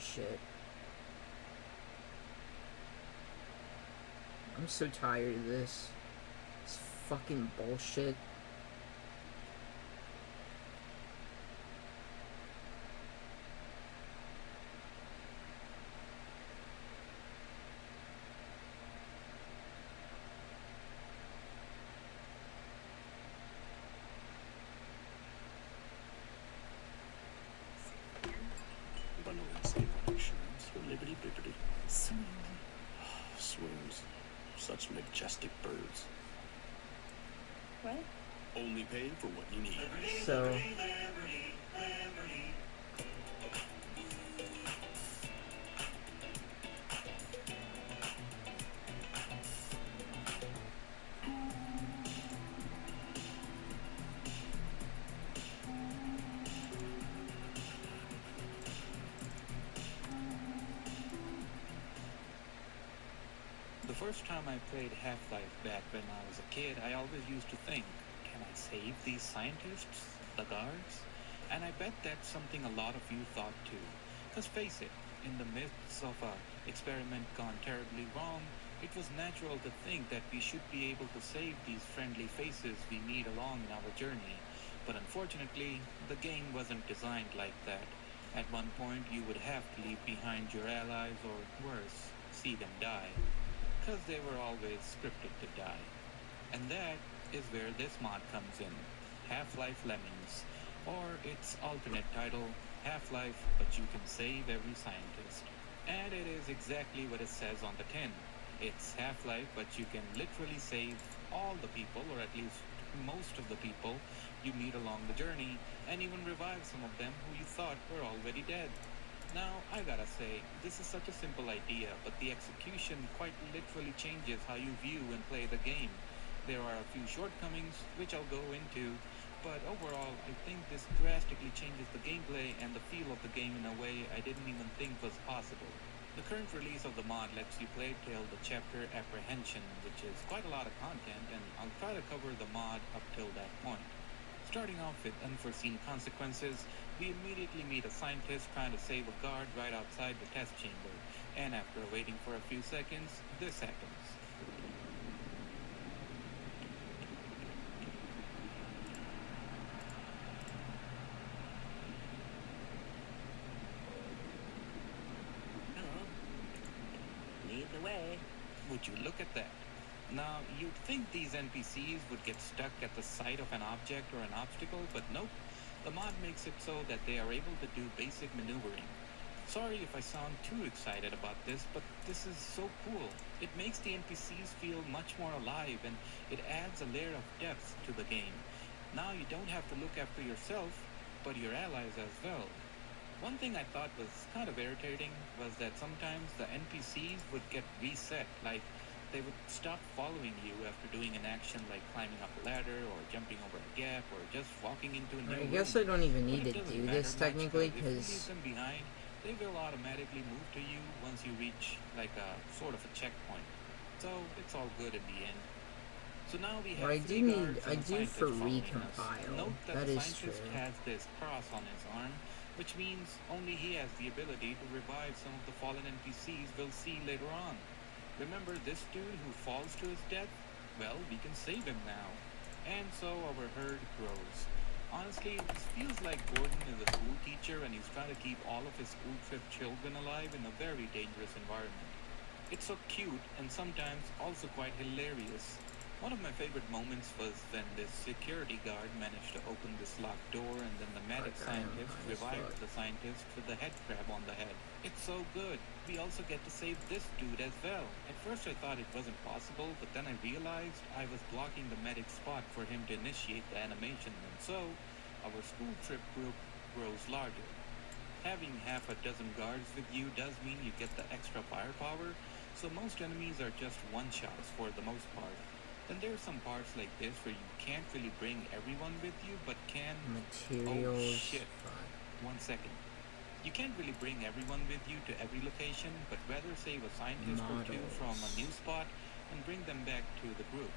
this shit. I'm so tired of this. It's fucking bullshit. Liberty bibbity. Swims. Such majestic birds. What? Only pay for what you need. So The first time I played Half-Life back when I was a kid, I always used to think, can I save these scientists, the guards? And I bet that's something a lot of you thought too. Because face it, in the midst of a experiment gone terribly wrong, it was natural to think that we should be able to save these friendly faces we meet along in our journey. But unfortunately, the game wasn't designed like that. At one point, you would have to leave behind your allies or worse, see them die. Because they were always scripted to die. And that is where this mod comes in, Half-Life Lemmings, or its alternate title, Half-Life But You Can Save Every Scientist. And it is exactly what it says on the tin. It's Half-Life but you can literally save all the people, or at least most of the people you meet along the journey, and even revive some of them who you thought were already dead. Now, I gotta say, this is such a simple idea, but the execution quite literally changes how you view and play the game. There are a few shortcomings, which I'll go into, but overall, I think this drastically changes the gameplay and the feel of the game in a way I didn't even think was possible. The current release of the mod lets you play till the chapter Apprehension, which is quite a lot of content, and I'll try to cover the mod up till that point. Starting off with unforeseen consequences, we immediately meet a scientist trying to save a guard right outside the test chamber, and after waiting for a few seconds, this happens. Hello. Lead the way. Would you look at that? Now, you'd think these NPCs would get stuck at the sight of an object or an obstacle, but nope. The mod makes it so that they are able to do basic maneuvering. Sorry if I sound too excited about this, but this is so cool. It makes the NPCs feel much more alive, and it adds a layer of depth to the game. Now you don't have to look after yourself, but your allies as well. One thing I thought was kind of irritating was that sometimes the NPCs would get reset, like they would stop following you after doing an action like climbing up a ladder or jumping over a gap or just walking into a new I room. guess I don't even But need it to doesn't do matter this much, technically, if you leave because them behind, they will automatically move to you once you reach like a sort of a checkpoint. So it's all good in the end. So now we have what I do three need, guards I and a do for scientist following us. recompile. Note that That the is true. scientist has this cross on his arm, which means only he has the ability to revive some of the fallen NPCs we'll see later on. Remember this dude who falls to his death? Well, we can save him now. And so our herd grows. Honestly, this feels like Gordon is a school teacher and he's trying to keep all of his school trip children alive in a very dangerous environment. It's so cute and sometimes also quite hilarious. One of my favorite moments was when this security guard managed to open this locked door and then the medic Fuck, I am scientist high as revived fuck. the scientist with the head crab on the head. It's so good. We also get to save this dude as well. At first I thought it wasn't possible, but then I realized I was blocking the medic's spot for him to initiate the animation, and so our school trip group grows larger. Having half a dozen guards with you does mean you get the extra firepower, so most enemies are just one-shots for the most part. Then there's some parts like this where you can't really bring everyone with you, but can... Materials. Oh shit. Fuck. 1 second. You can't really bring everyone with you to every location, but rather save a scientist or two from a new spot and bring them back to the group.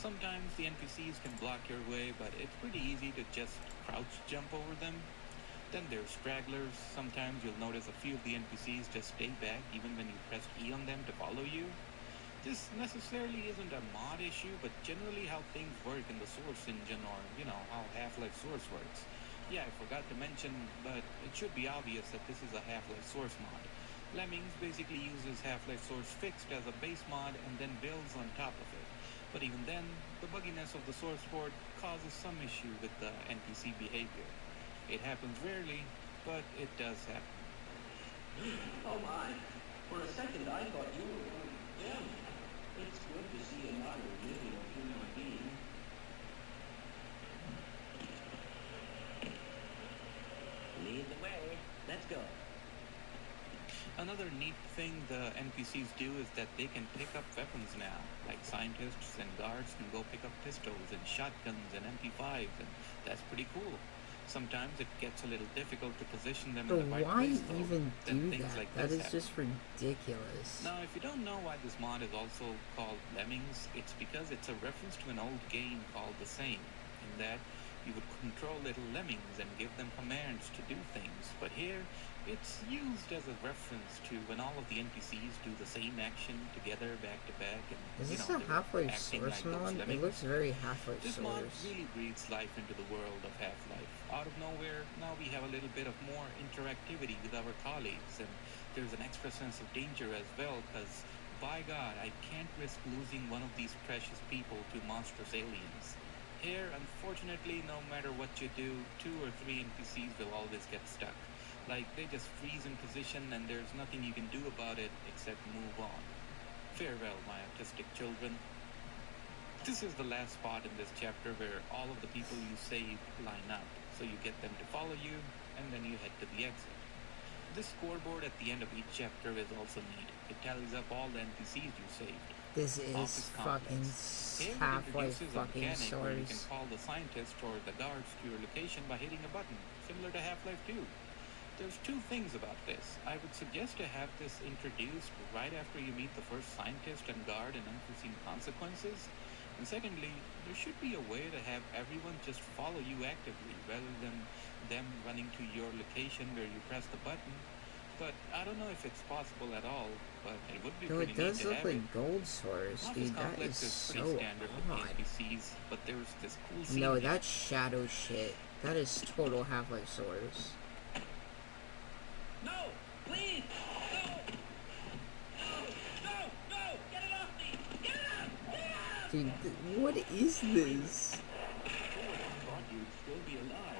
Sometimes the NPCs can block your way, but it's pretty easy to just crouch jump over them. Then there's stragglers. Sometimes you'll notice a few of the NPCs just stay back even when you press E on them to follow you. This necessarily isn't a mod issue, but generally how things work in the Source engine, or, how Half-Life Source works. Yeah, I forgot to mention, but it should be obvious that this is a Half-Life Source mod. Lemmings basically uses Half-Life Source fixed as a base mod and then builds on top of it. But even then, the bugginess of the source port causes some issue with the NPC behavior. It happens rarely, but it does happen. Oh my! For a second I thought you were one of them. It's good to see another living human being. Lead the way. Let's go. Another neat thing the NPCs do is that they can pick up weapons now. Like scientists and guards can go pick up pistols and shotguns and MP5s, and that's pretty cool. Sometimes it gets a little difficult to position them in But the right why place, though. even Then do things that? like That this is happen. just ridiculous. Now, if you don't know why this mod is also called Lemmings, it's because it's a reference to an old game called the same, in that you would control little lemmings and give them commands to do things. But here, it's used as a reference to when all of the NPCs do the same action together back to back, and Is this they're a Half-Life acting Source like those mod? It lemmings. looks very Half-Life This mod Source. really breathes life into the world of Half-Life. Out of nowhere, now we have a little bit of more interactivity with our colleagues, and there's an extra sense of danger as well, because, by God, I can't risk losing one of these precious people to monstrous aliens. Here, unfortunately, no matter what you do, 2 or 3 NPCs will always get stuck. Like, they just freeze in position and there's nothing you can do about it except move on. Farewell, my autistic children. This is the last spot in this chapter where all of the people you saved line up, so you get them to follow you, and then you head to the exit. This scoreboard at the end of each chapter is also neat. It tallies up all the NPCs you saved. This is Office fucking complex. Here it Half-Life introduces a fucking mechanic where you can Source. call the scientist or the guards to your location by hitting a button, similar to Half-Life 2. There's 2 things about this. I would suggest to have this introduced right after you meet the first scientist and guard in Unforeseen Consequences. And secondly, there should be a way to have everyone just follow you actively rather than them running to your location where you press the button. But I don't know if it's possible at all, but it would be Though pretty it neat does to look have like it. Gold Source, Office dude. That complex is is so pretty standard with the odd. NPCs, but there's this cool scene No, here. that's shadow shit. That is total Half-Life Source. No! Please! No! No! No! No! Get it off me! Get it off! Get it off! Dude, what is this? Thought you'd still be alive.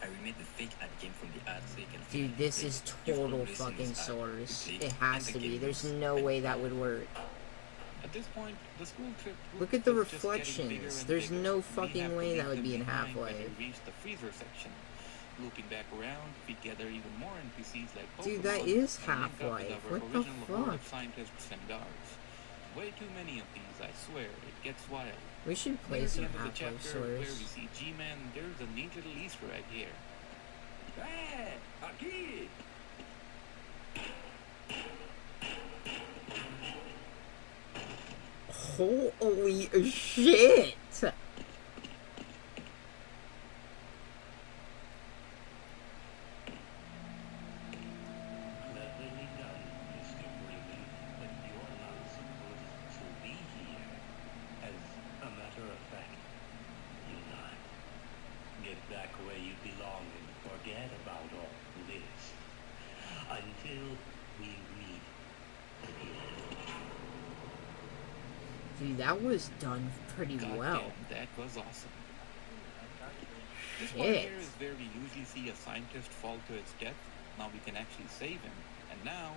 I remade the fake ad game from the ad so you can Dude, this is total fucking Source. It has to be. There's no way that would work. At this point, the school trip Look at the was just getting bigger reflections. and There's bigger. no We fucking have to way leave that would them be in behind when Half-Life. we reach the freezer section. Looping back around, we gather even more NPCs like Dude, Pokemon that is and link up with Half-Life. our What the original horde fuck? of scientists and guards. Way too many of these, I swear. It gets wild. We should play Near the some end of the Half-Life chapter where we Source. see G-Man, there's a neat little Easter egg here. Hey! Aquí! Holy shit! Cleverly done, Mr. Freeman, but you're not supposed to be here. As a matter of fact, you're not. Get back where you belong and forget about all this. Until we meet again. Dude, that was done pretty God well. damn, that was awesome. This part Shit. here is where we usually see a scientist fall to his death. Now we can actually save him. And now,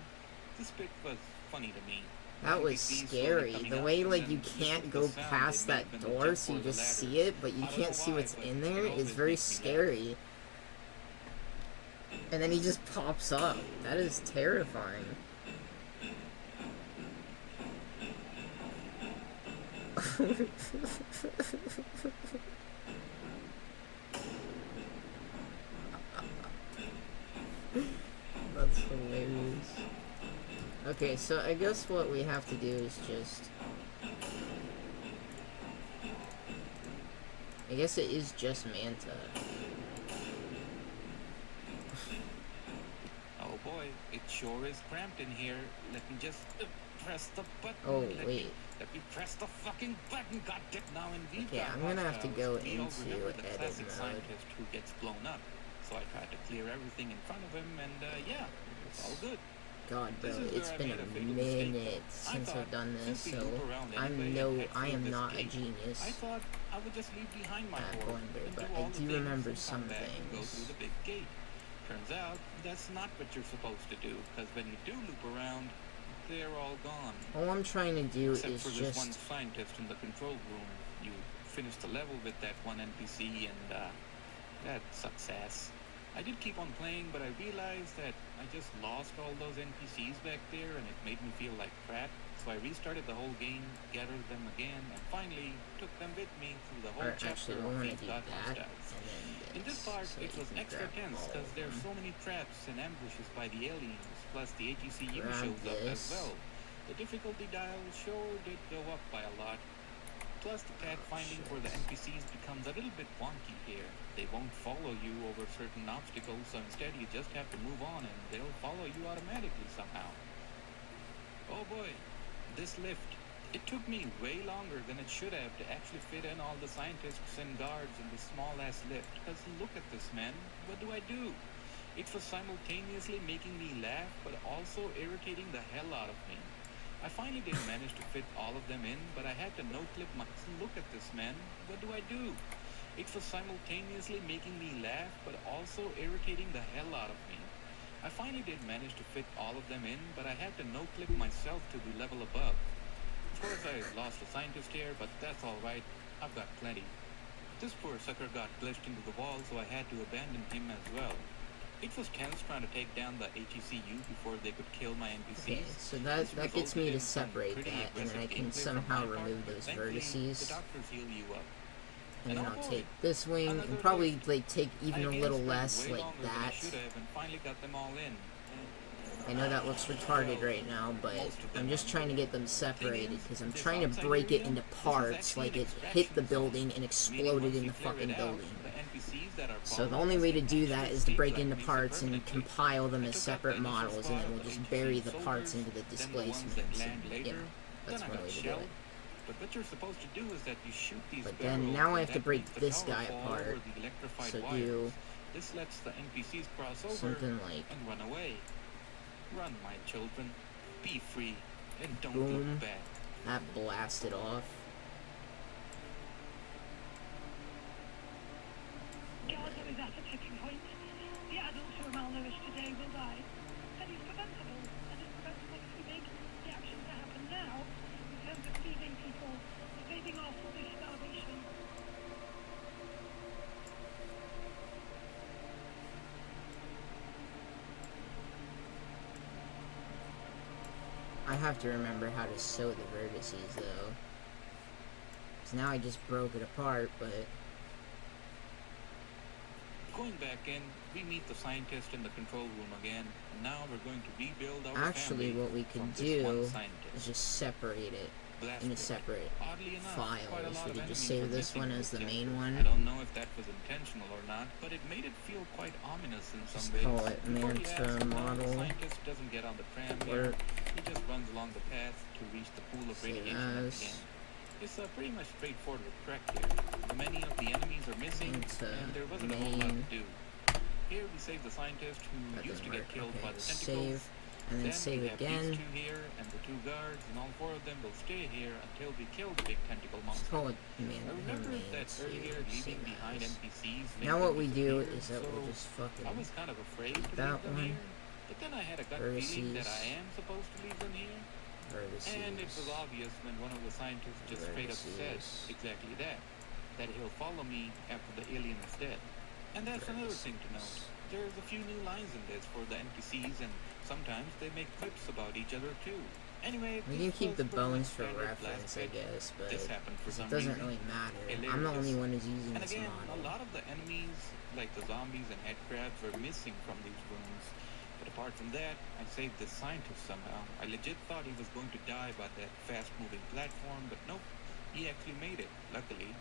this bit was funny to me. That was NPCs slowly scary. coming The up, way, and like, then you just can't with go the sound past they that make when they door, jump so you for the just ladder. see it, but you I don't can't know see why, what's but in it there. It's always very makes me laugh. scary. And then he just pops up. That is terrifying. That's hilarious. Okay, so I guess what we have to do is just... I guess it is just Manta. it sure is cramped in here. Let me just press the button. Oh, let wait. let me press the fucking button. Goddamn! Now in We've Okay, Got I'm gonna have to Hostiles, go we all into remember the edit classic mode. scientist who gets blown up. So I tried to clear everything in front of him, and yeah, it's all good. God, bro, This is it's where I been made a a fatal mistake, minute though. I since thought, I've done this, since we so loop around anyway and head I through am this not a gate, genius I thought I would just leave behind my at horde Blender, and do but all I the do things remember and some come back and go things. through the big gate. Turns out that's not what you're supposed to do, because when you do loop around, they're all gone. All I'm trying to do Except is for this one just... scientist in the control room. You finish the level with that one NPC, and that sucks ass. I did keep on playing, but I realized that I just lost all those NPCs back there, and it made me feel like crap. So I restarted the whole game, gathered them again, and finally took them with me through the whole Or chapter actually, we of want to We've do Got that, Hostiles. and then this, In this part, so it you was can extra grab tense all because of there's them. so many traps and ambushes by the aliens, plus the AGCU Grab shows up as this. well. The difficulty dial sure did go up by a lot. Plus, the path finding for the NPCs becomes a little bit wonky here. They won't follow you over certain obstacles, so instead you just have to move on and they'll follow you automatically somehow. Oh boy, this lift. It took me way longer than it should have to actually fit in all the scientists and guards in this small-ass lift, because look at this, man. What do I do? It was simultaneously making me laugh, but also irritating the hell out of me. I finally did manage to fit all of them in, but I had to no-clip my... Look at this, man. What do I do? It was simultaneously making me laugh, but also irritating the hell out of me. I finally did manage to fit all of them in, but I had to no-clip myself to the level above. Of course, I lost a scientist here, but that's alright. I've got plenty. This poor sucker got glitched into the wall, so I had to abandon him as well. It was tense trying to take down the HECU before they could kill my NPCs. Okay, so that gets me to separate that, and then I can somehow remove those vertices. The doctors heal you up. And then oh I'll boy, take this wing, and another probably lift. like take even I a again little spent less way like longer than I that. should have and finally got them all in. I know that looks retarded right now, but Most of them I'm just are. trying to get them separated because I'm This trying to outside break it area, into this is parts, actually like an it hit the extraction zone, building and meaning exploded once in you the clear fucking it out, building. the NPCs that are So the following only us way to do actually that is to break stabilize into these parts and permanently. compile them I as took out separate the initial models, and squad then of we'll the just HEC bury the parts soldiers, into the then the ones that displacements. land And, later. that's Then I one got way to do shelled. it. But what you're supposed to do is that you shoot these But barrels, then now I and have to that break makes the this tower guy fall apart. over the electrified So wires. do This lets the NPCs cross over something like and run away. Run, my children. Be free and don't boom. look back. That blasted off. Gaza is at a tipping point. The adults who are malnourished today will die. That is preventable. And it's preventable if we make the actions that happen now in terms of feeding people, saving off all this starvation. I have to remember how to sew the vertices though. Because now I just broke it apart, but... Going back in, we meet the scientist in the control room again. And now we're going to rebuild our Actually, family what we from can this one do scientist. is just separate it Blast into it. separate Oddly enough, quite a files. lot We of can just enemies save were this missing one from as this the main chapter. one. I don't know if that was intentional or not, but it made it feel quite ominous in some Just ways. call it Before he Manta asks, no, model. the scientist doesn't get on the tram here. Work. He just runs along the path to reach the pool of Save radiation at as. the end. It's a pretty much straightforward trek here. Many of the enemies are missing, Manta and there wasn't a whole lot main. to do. Here we save the scientist who That used to didn't get work. killed by Okay, the tentacles. save. And then Then save we have again. these two here and the two guards, and all four of them will stay here until we kill the big tentacle Just monster. call it I Manta remember main that earlier to leaving save behind as. NPCs made Now them what we do disappear, is that we'll so just fucking I was kind of afraid to that leave them one. here, but then I had a gut feeling that I Vertices. am supposed to leave them here, and it was vertices. obvious when one of the scientists just straight up said Vertices. exactly that he'll follow me after the alien is dead. And that's another thing to note. There's a few new lines in this for the NPCs, and sometimes they make quips about each other too. Anyway, We can this keep was the pretty much bones for standard reference, blast I pit. guess, but This happened for it some doesn't reason. really matter. Hilarious. I'm the only one who's using And this again, model. a lot of the enemies, like the zombies and head crabs, were missing from these rooms. But apart from that, I saved this scientist somehow. I legit thought he was going to die by that fast-moving platform, but nope, he actually made it, luckily.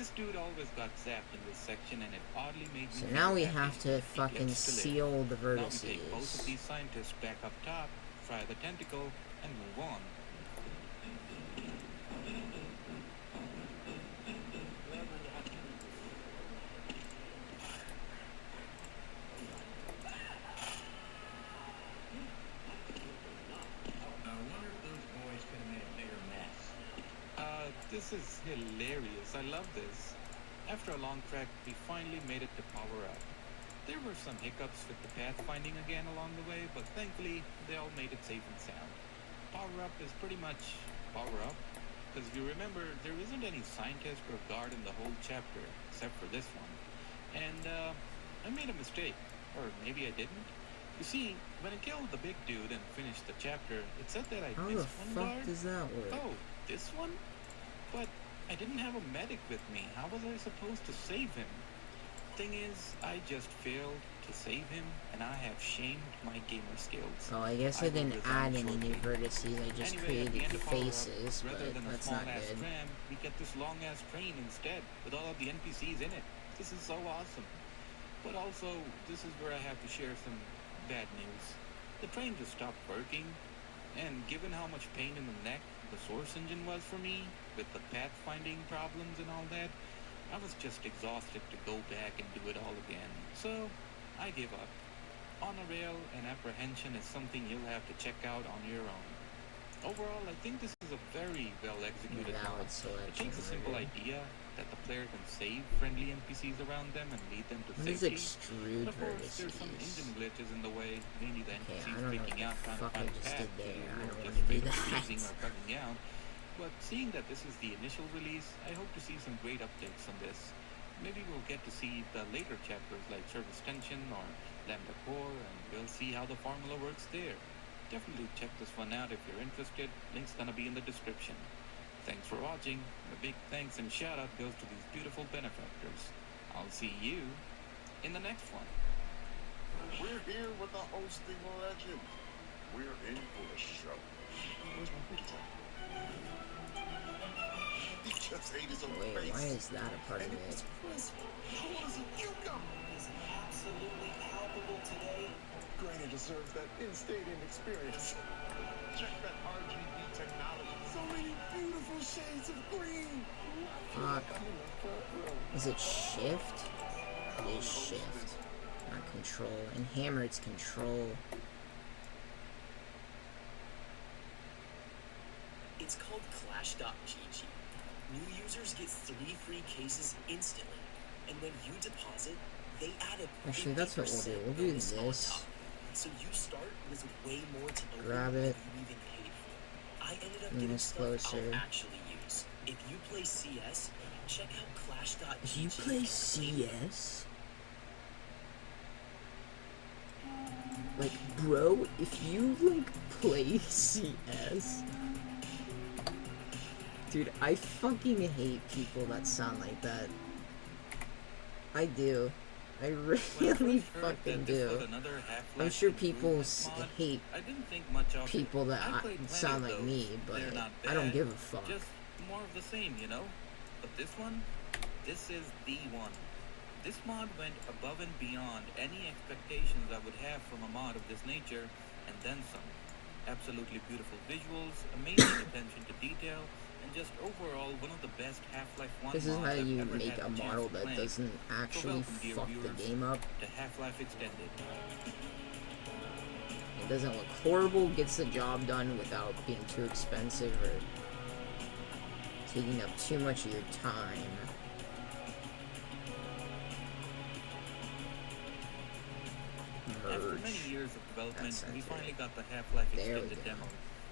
This dude always got zapped in this section, and it oddly made me So feel now we happy. have to He fucking gets to live. seal the Now we take both of vertices. these scientists back up top, fry the tentacle, and move on. I wonder if those boys could have made a bigger mess. This is hilarious. I love this. After a long trek, we finally made it to power up. There were some hiccups with the pathfinding again along the way, but thankfully they all made it safe and sound. Power up is pretty much power up, because if you remember, there isn't any scientist or guard in the whole chapter, except for this one. And I made a mistake, or maybe I didn't. You see, when I killed the big dude and finished the chapter, it said that I How the missed one fuck guard. does that work? Oh, this one? But I didn't have a medic with me. How was I supposed to save him? Thing is, I just failed to save him, and I have shamed my gamer skills. Oh, I guess I I will didn't resign add any new shortly. vertices. I just Anyway, at the created end the of Power Up, faces, rather but than a that's small not ass good. tram, we get this long ass train instead, with all of the NPCs in it. This is so awesome. But also, this is where I have to share some bad news. The train just stopped working, and given how much pain in the neck the source engine was for me, with the pathfinding problems and all that, I was just exhausted to go back and do it all again. So, I gave up. On a Rail and Apprehension is something you'll have to check out on your own. Overall, I think this is a very well executed mod. Valid It selection. takes a simple order. idea that the player can save friendly NPCs around them and lead them to What is safety. extrude But of course, there's some vertices? engine glitches in the way, mainly the Okay, I NPCs don't know freaking what out the trying to fuck I find a just path did to there. I or don't just want to do straight up that. freezing or bugging out. But seeing that this is the initial release, I hope to see some great updates on this. Maybe we'll get to see the later chapters like Service Tension or Lambda Core, and we'll see how the formula works there. Definitely check this one out if you're interested. Link's gonna be in the description. Thanks for watching. A big thanks and shout out goes to these beautiful benefactors. I'll see you in the next one. We're here with the hosting legend. We're in for a show. Where's my pizza? He just ate his own Wait, face. why is that a part of And it it? was crisp. How was a cucumber? Is absolutely palpable today. Granny deserves that in-stadium experience. Check that RGB technology. So many beautiful shades of green. Fuck. I'm in the front row. Is it shift? It is shift. Not control. And hammer, it's control. It's called Clash.gg. New users get 3 free cases instantly, and when you deposit, they add a Actually, that's what we'll do. We'll do bonus on this. top. So you start with way more to open Grab than it. you even paid for. I ended up Bring getting this stuff closer. I'll actually use. If you play CS, check out Clash.gg. If you play and claim it. CS, like, bro, if you like play CS, dude, I fucking hate people that sound like that. I do. I When I really first heard fucking that this do. was another Half-Life I'm sure people improvement mod, hate I didn't think much of it. people that I played plenty sound of like those. me, but They're not I don't bad, give a fuck. Just more of the same, you know? But this one, this is the one. This mod went above and beyond any expectations I would have from a mod of this nature, and then some. Absolutely beautiful visuals, amazing attention to detail, and just overall one of the best Half-Life 1 This is mods how I've you ever make had a the chance model of that playing. doesn't actually welcome, dear fuck the viewers, game up. to Half-Life Extended. It doesn't look horrible, gets the job done without being too expensive or taking up too much of your time. After Merge. many years of development, That's we centered. finally got the Half-Life There we Extended go. demo.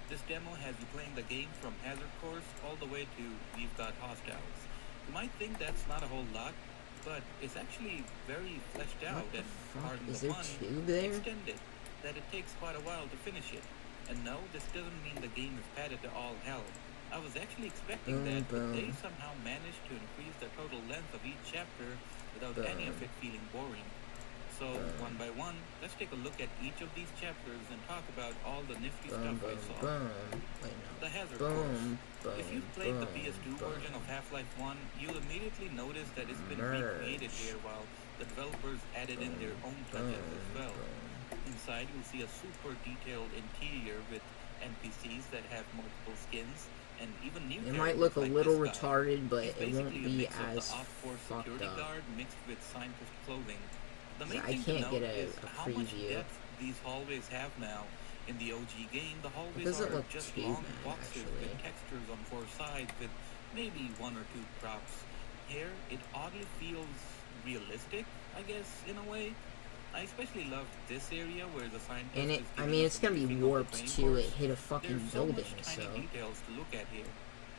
This demo has you playing the game from Hazard Course all the way to We've Got Hostiles. You might think that's not a whole lot, but it's actually very fleshed out What the and, fuck? pardon Is the there pun, two there? extended, that it takes quite a while to finish it. And no, this doesn't mean the game is padded to all hell. I was actually expecting Boom, that, but they boom. somehow managed to increase the total length of each chapter without any of Boom. it feeling boring. So, one by one, let's take a look at each of these chapters and talk about all the nifty Boom, stuff I boom, saw. boom. Wait, no. The hazard Boom, course. boom, If you've played the boom, PS2 version of boom. Half-Life 1, you'll immediately notice that it's been recreated Merge. here while the developers added in their own touches as well. Inside, you'll see a super detailed interior with NPCs that have multiple skins and even new It might look a characters like little this guy. retarded, but He's it won't basically a be mix of as the Op 4 fucked security up. guard mixed with scientist clothing. The main I thing can't to get note is a how much preview. depth these hallways have now. In the OG game, the hallways doesn't are look just too long bad, boxes actually. with textures on 4 sides with maybe 1 or 2 props. Here, it oddly feels realistic, I guess, in a way. I especially loved this area where the scientist And it, is I giving mean, us it's a gonna be briefing of the warped training too. course. It hit a fucking There's so building, much so tiny details to look at here.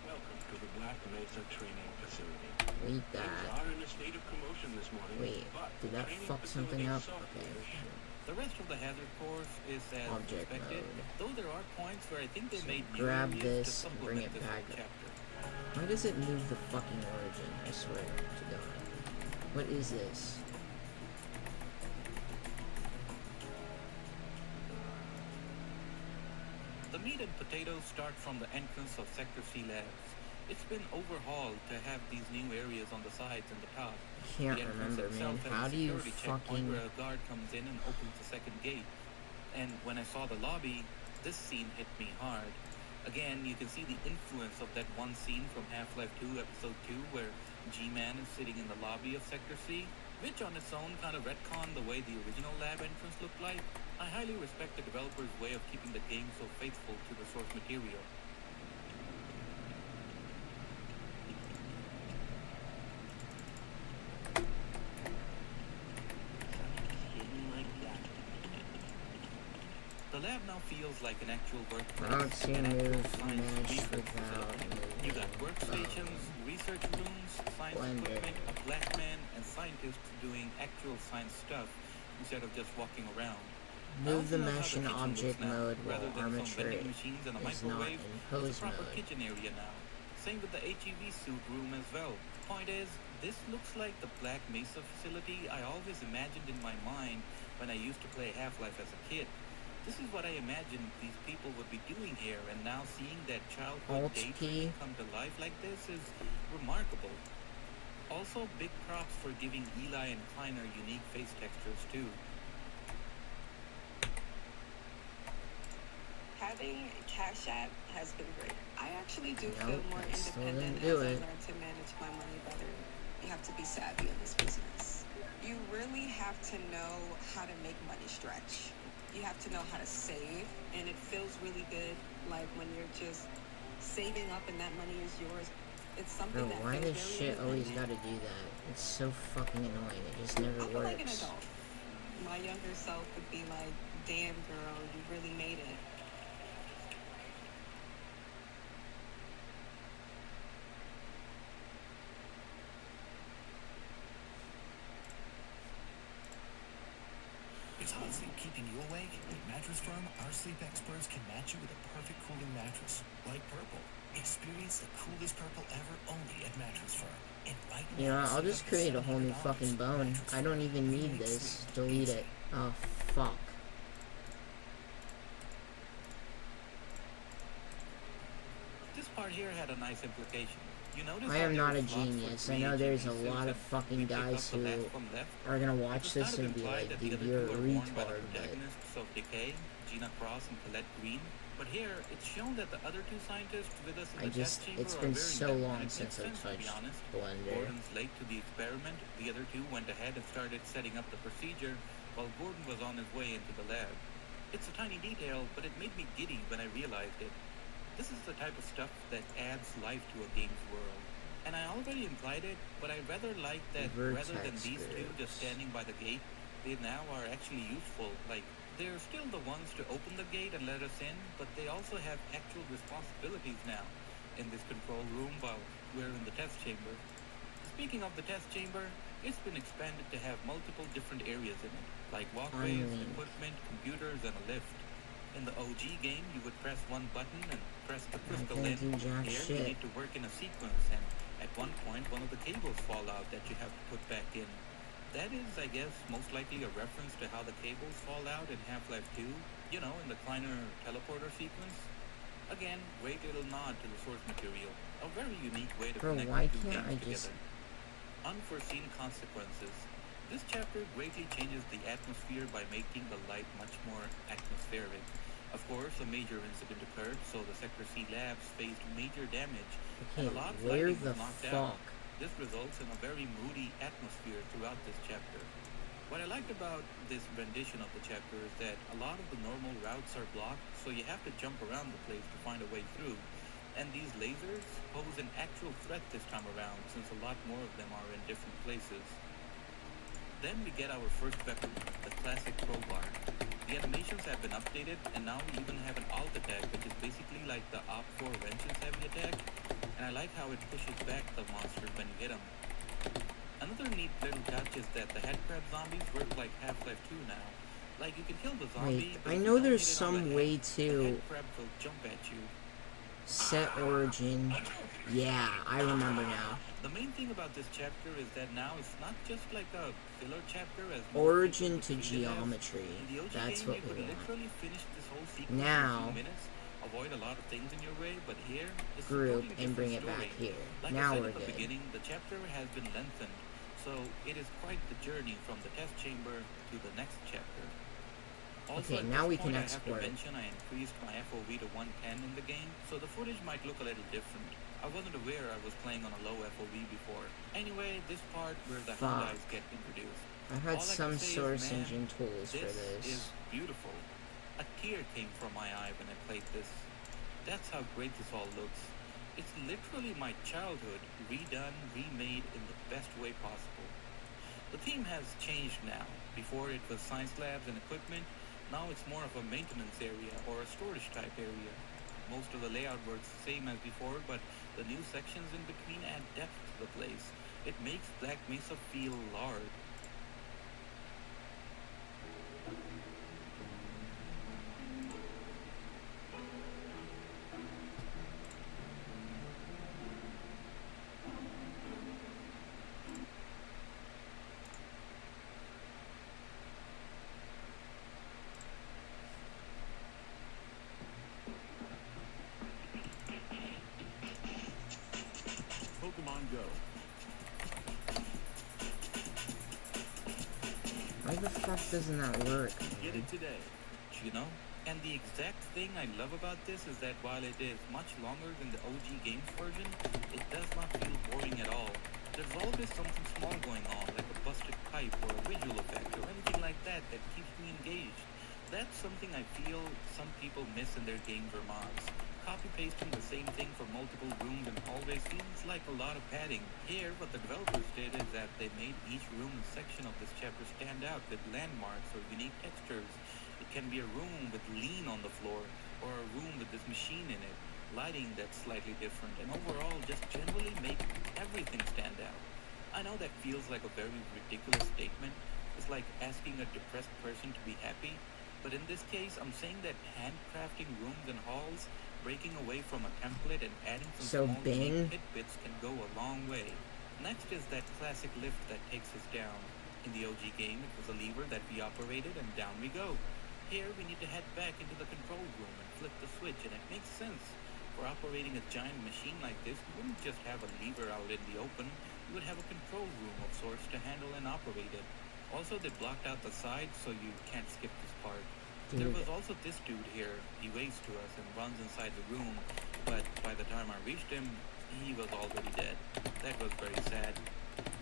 Welcome to the Black Mesa Training Facility. wait Things that. are in a state of commotion this morning. Wait, but did that training fuck something facility up? software Okay. should. The rest of the hazard course is as Object expected, mode. though there are points where I think they So made new grab areas this to and bring supplement it this back whole up. chapter. Why does it move the fucking origin? I swear to God. What is this? The meat and potatoes start from the entrance of Sector C Labs. It's been overhauled to have these new areas on the sides and the top. Can't The entrance remember, itself man. has How a do you security checkpoint fucking... where a guard comes in and opens the second gate. And when I saw the lobby, this scene hit me hard. Again, you can see the influence of that one scene from Half-Life 2 Episode 2 where G-Man is sitting in the lobby of Sector C, which on its own kind of retconned the way the original lab entrance looked like. I highly respect the developer's way of keeping the game so faithful to the source material. Hidden like that. The lab now feels like an actual workplace. I don't see an a actual move science mesh research without facility. You got workstations, moving. research rooms, science Blender. equipment, a black man, and scientists doing actual science stuff instead of just walking around. I Move also the love how mesh in kitchen looks object now. mode while Rather than some armature vending machines and a is not microwave, in it's pose a proper mode. kitchen area now. Same with the HEV suit room as well. Point is, this looks like the Black Mesa facility I always imagined in my mind when I used to play Half-Life as a kid. This is what I imagined these people would be doing here, and now seeing that childhood Alt P. daydream come to life like this is remarkable. Also, big props for giving Eli and Kleiner unique face textures too. Having Cash App has been great. I actually do feel Nope, more I still independent didn't do as I it. learn to manage my money better. You have to be savvy in this business. You really have to know how to make money stretch. You have to know how to save, and it feels really good, like when you're just saving up and that money is yours. It's something Bro, that why feels does very shit always independent. gotta do that? It's so fucking annoying. It just never I feel like an works. adult. My younger self would be like, damn girl, you really made it. Is hot sleep keeping you awake? At Mattress Firm, our sleep experts can match you with a perfect cooling mattress, like Purple. Experience the coolest purple ever only at Mattress Firm. And right You know, now, I'll save just up to create a whole new $700. fucking bone. Mattress I don't Firm. even need Remake this. sleep Delete easy. it. Oh, fuck. This part here had a nice implication. You notice I how am there not are a slots for genius. I 3 know there's a HEV lot of suits, and fucking we pick guys up the who left from left. are gonna It watch was this kind of and be implied like, that the dude, other you're two a are worn by the retard, but protagonists of Decay, Gina Cross and Colette Green. But here, it's shown that the other two scientists with us in the test chamber it's are been wearing so them, long and it since makes I sense, to be touched honest. Blender. Gordon's late to the experiment. The other two went ahead and started setting up the procedure, while Gordon was on his way into the lab. It's a tiny detail, but it made me giddy when I realized it. This is the type of stuff that adds life to a game's world. And I already implied it, but I rather like that rather than Vertex these two just groups. standing by the gate, they now are actually useful. Like, they're still the ones to open the gate and let us in, but they also have actual responsibilities now in this control room while we're in the test chamber. Speaking of the test chamber, it's been expanded to have multiple different areas in it, like walkways, Unlinked. equipment, computers, and a lift. In the OG game, you would press one button and press the crystal can't in. do jack Here, shit. you need to work in a sequence, and at one point, one of the cables fall out that you have to put back in. That is, I guess, most likely a reference to how the cables fall out in Half-Life 2, you know, in the Kleiner teleporter sequence. Again, great little nod to the source material. A very unique way to Bro, connect why the two can't I games just... together. Unforeseen consequences. This chapter greatly changes the atmosphere by making the light much more atmospheric. Of course, a major incident occurred, so the Sector C labs faced major damage, and Okay, a lot of where lighting the was knocked fuck? out. This results in a very moody atmosphere throughout this chapter. What I liked about this rendition of the chapter is that a lot of the normal routes are blocked, so you have to jump around the place to find a way through. And these lasers pose an actual threat this time around, since a lot more of them are in different places. Then we get our first weapon, the classic crowbar. The animations have been updated, and now we even have an alt attack, which is basically like the Op 4 wrenches heavy attack, and I like how it pushes back the monster when you hit them. Another neat little touch is that the headcrab zombies work like Half-Life 2 now. Like, you can kill the zombie, Wait, but I if you know don't there's hit it on the some head, way the to headcrab will jump at you. set origin. Yeah, I remember now. The main thing about this chapter is that now it's not just like a filler chapter as most Origin people to would treat it as. geometry. In the OG That's game, what you we could want. literally finish this whole sequence in a Now, few minutes, avoid a lot of things in your way, but here, it's a group totally and bring different it back story. here. Like Now I said we're in the good. beginning, the chapter has been lengthened, so it is quite the journey from the test chamber to the next chapter. Also, Okay, at now this we point, can I have to export. mention I increased my FOV to 110 in the game, so the footage might look a little different. I wasn't aware I was playing on a low FOV before. Anyway, this part where the Fuck. Hyundais get introduced. I had All I some can say source is, man, engine tools for this this. is beautiful. A tear came from my eye when I played this. That's how great this all looks. It's literally my childhood, redone, remade in the best way possible. The theme has changed now. Before it was science labs and equipment, now it's more of a maintenance area or a storage type area. Most of the layout works the same as before, but the new sections in between add depth to the place. It makes Black Mesa feel large. Pokemon Go. Why the fuck doesn't that work, Get man? it today. You know? And the exact thing I love about this is that while it is much longer than the OG games version, it does not feel boring at all. There's always something small going on, like a busted pipe or a visual effect or anything like that that keeps me engaged. That's something I feel some people miss in their games or mods. Copy-pasting the same thing for multiple rooms and hallways feels like a lot of padding. Here, what the developers did is that they made each room and section of this chapter stand out with landmarks or unique textures. It can be a room with lean on the floor, or a room with this machine in it, lighting that's slightly different, and overall just generally make everything stand out. I know that feels like a very ridiculous statement. It's like asking a depressed person to be happy, but in this case, I'm saying that handcrafting rooms and halls, breaking away from a template and adding So, some small Bing? cheap tidbits can go a long way. Next is that classic lift that takes us down. In the OG game, it was a lever that we operated and down we go. Here, we need to head back into the control room and flip the switch, and it makes sense. For operating a giant machine like this, you wouldn't just have a lever out in the open, you would have a control room of sorts to handle and operate it. Also, they blocked out the sides so you can't skip this part. There Dude. was also this dude here. He waves to us and runs inside the room, but by the time I reached him, he was already dead. That was very sad.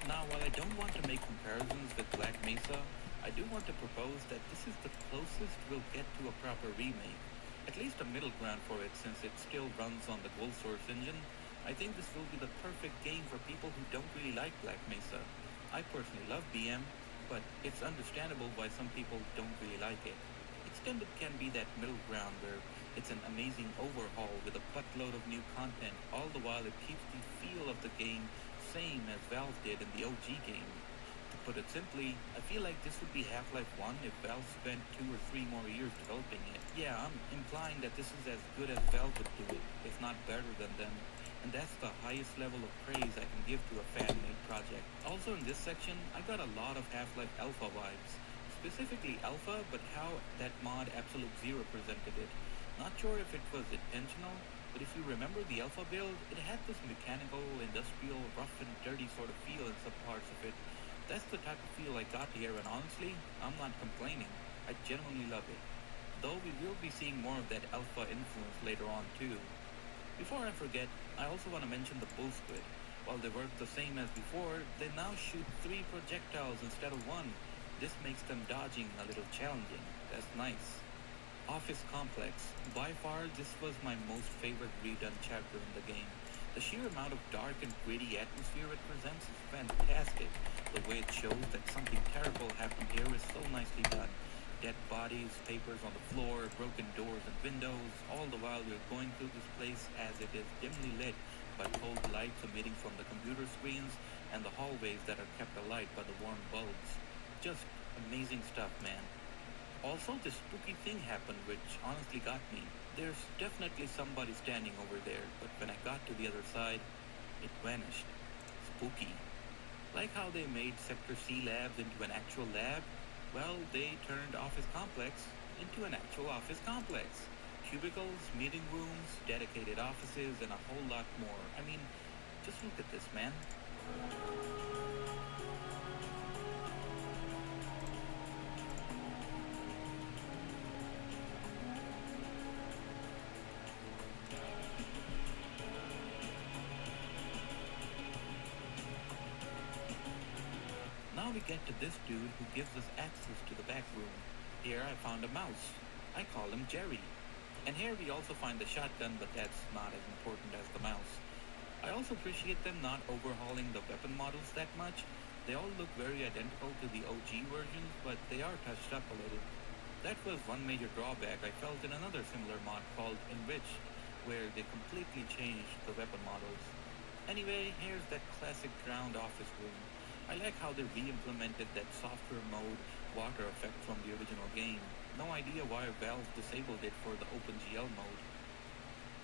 Now, while I don't want to make comparisons with Black Mesa, I do want to propose that this is the closest we'll get to a proper remake. At least a middle ground for it, since it still runs on the Gold Source engine. I think this will be the perfect game for people who don't really like Black Mesa. I personally love BM, but it's understandable why some people don't really like it. Extended can be that middle ground where it's an amazing overhaul with a buttload of new content, all the while it keeps the feel of the game same as Valve did in the OG game. To put it simply, I feel like this would be Half-Life 1 if Valve spent 2 or 3 more years developing it. Yeah, I'm implying that this is as good as Valve would do it, if not better than them. And that's the highest level of praise I can give to a fan-made project. Also in this this section, I got a lot of Half-Life Alpha vibes. Specifically Alpha, but how that mod Absolute Zero presented it. Not sure if it was intentional, but if you remember the Alpha build, it had this mechanical, industrial, rough and dirty sort of feel in some parts of it. That's the type of feel I got here, and honestly, I'm not complaining. I genuinely love it. Though we will be seeing more of that Alpha influence later on too. Before I forget, I also want to mention the Bull Squid. While they work the same as before, they now shoot 3 projectiles instead of 1. This makes them dodging a little challenging. That's nice. Office Complex. By far, this was my most favorite redone chapter in the game. The sheer amount of dark and gritty atmosphere it presents is fantastic. The way it shows that something terrible happened here is so nicely done. Dead bodies, papers on the floor, broken doors and windows, all the while you're going through this place as it is dimly lit by cold lights emitting from the computer screens and the hallways that are kept alight by the warm bulbs. Just amazing stuff, man. Also, this spooky thing happened which honestly got me. There's definitely somebody standing over there, but when I got to the other side, it vanished. Spooky. Like how they made Sector C labs into an actual lab, well, they turned Office Complex into an actual office complex. Cubicles, meeting rooms, dedicated offices, and a whole lot more. I mean, just look at this, man. Now we get to this dude who gives us access to the back room. Here I found a mouse. I call him Jerry. And here we also find the shotgun, but that's not as important as the mouse. I also appreciate them not overhauling the weapon models that much. They all look very identical to the OG versions, but they are touched up a little. That was one major drawback I felt in another similar mod called Enriched, where they completely changed the weapon models. Anyway, here's that classic drowned office room. I like how they re-implemented that software mode water effect from the original game. No idea why Valve disabled it for the OpenGL mode.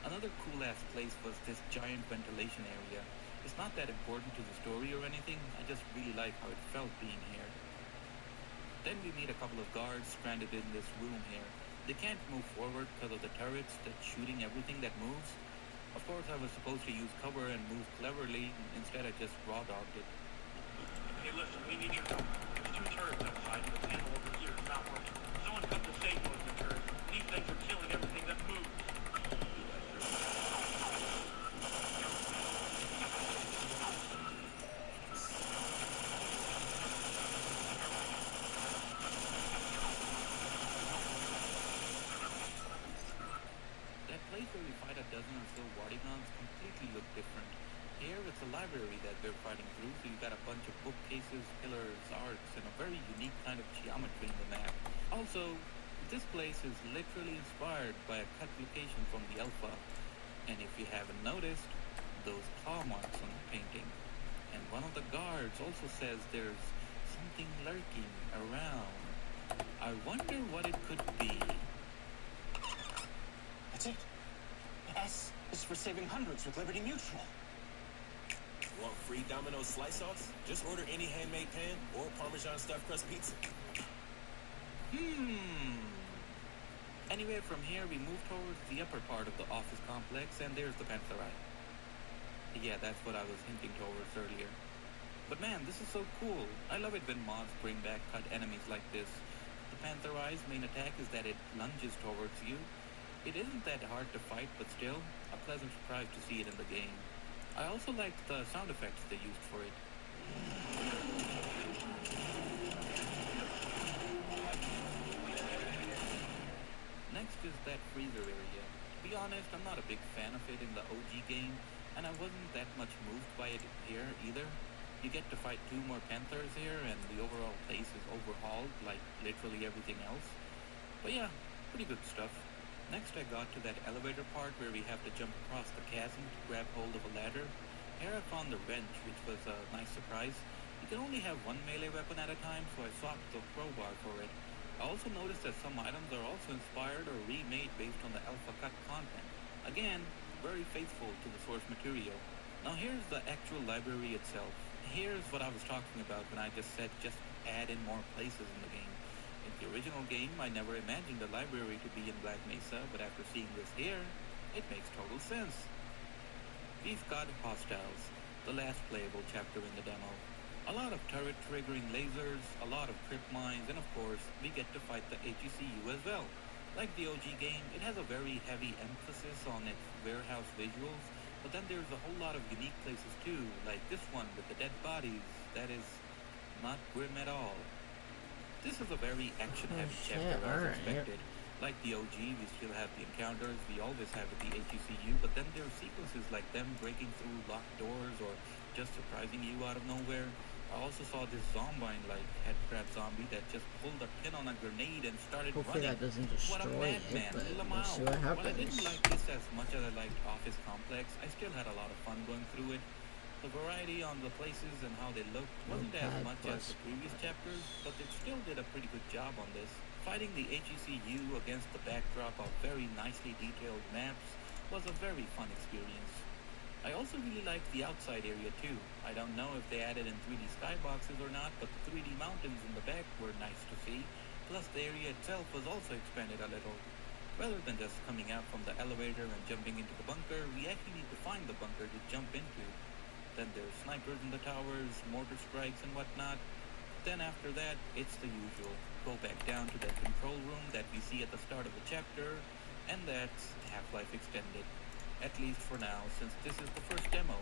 Another cool-ass place was this giant ventilation area. It's not that important to the story or anything, I just really like how it felt being here. Then we meet a couple of guards stranded in this room here. They can't move forward because of the turrets that's shooting everything that moves. Of course I was supposed to use cover and move cleverly, instead I just raw-dogged it. Hey, listen, we need your help. There's 2 turrets outside, and the panel over here is not working. Someone come disable the turrets. These things are killing everything that moves. That place where we fight a dozen or so Wardigons completely look different. Here it's a library that we're fighting through, so you got a bunch of bookcases, pillars, arcs, and a very unique kind of geometry in the map. Also, this place is literally inspired by a cut location from the Alpha. And if you haven't noticed, those claw marks on the painting. And one of the guards also says there's something lurking around. I wonder what it could be. That's it. S is for saving hundreds with Liberty Mutual. Want free Domino's slice sauce? Just order any handmade pan or Parmesan stuffed crust pizza. Anyway, from here we move towards the upper part of the office complex, and there's the Pantherite. Yeah, that's what I was hinting towards earlier. But man, this is so cool. I love it when mods bring back cut enemies like this. The Pantherite's main attack is that it lunges towards you. It isn't that hard to fight, but still, a pleasant surprise to see it in the game. I also liked the sound effects they used for it. Next is that freezer area. To be honest, I'm not a big fan of it in the OG game, and I wasn't that much moved by it here either. You get to fight 2 more Panthers here, and the overall place is overhauled like literally everything else. But yeah, pretty good stuff. Next I got to that elevator part where we have to jump across the chasm to grab hold of a ladder. Here I found the wrench, which was a nice surprise. You can only have 1 melee weapon at a time, so I swapped the crowbar for it. I also noticed that some items are also inspired or remade based on the Alpha Cut content. Again, very faithful to the source material. Now here's the actual library itself. here's what I was talking about when I just said just add in more places in the game. In the original game, I never imagined the library to be in Black Mesa, but after seeing this here, it makes total sense. We've got Hostiles, the last playable chapter in the demo. A lot of turret triggering lasers, a lot of trip mines, and of course, we get to fight the HECU as well. Like the OG game, it has a very heavy emphasis on its warehouse visuals, but then there's a whole lot of unique places too, like this one with the dead bodies. That is not grim at all. This is a very action-heavy shit, chapter as alright. expected. Like the OG, we still have the encounters we always have with the HECU, but then there are sequences like them breaking through locked doors or just surprising you out of nowhere. I also saw this zombine-like headcrab zombie that just pulled a pin on a grenade and started Hopefully running. that doesn't What a destroy it, madman, but Lamau. we'll see what While I didn't happens. like this as much as I liked Office Complex, I still had a lot of fun going through it. The variety on the places and how they looked wasn't as Notepad much as the previous chapters, but it still did a pretty good job on this. Fighting the HECU against the backdrop of very nicely detailed maps was a very fun experience. I also really liked the outside area too. I don't know if they added in 3D skyboxes or not, but the 3D mountains in the back were nice to see. Plus the area itself was also expanded a little. Rather than just coming out from the elevator and jumping into the bunker, we actually need to find the bunker to jump into. Then there's snipers in the towers, mortar strikes and whatnot. Then after that, it's the usual. Go back down to that control room that we see at the start of the chapter, and that's Half-Life Extended. At least for now, since this is the first demo.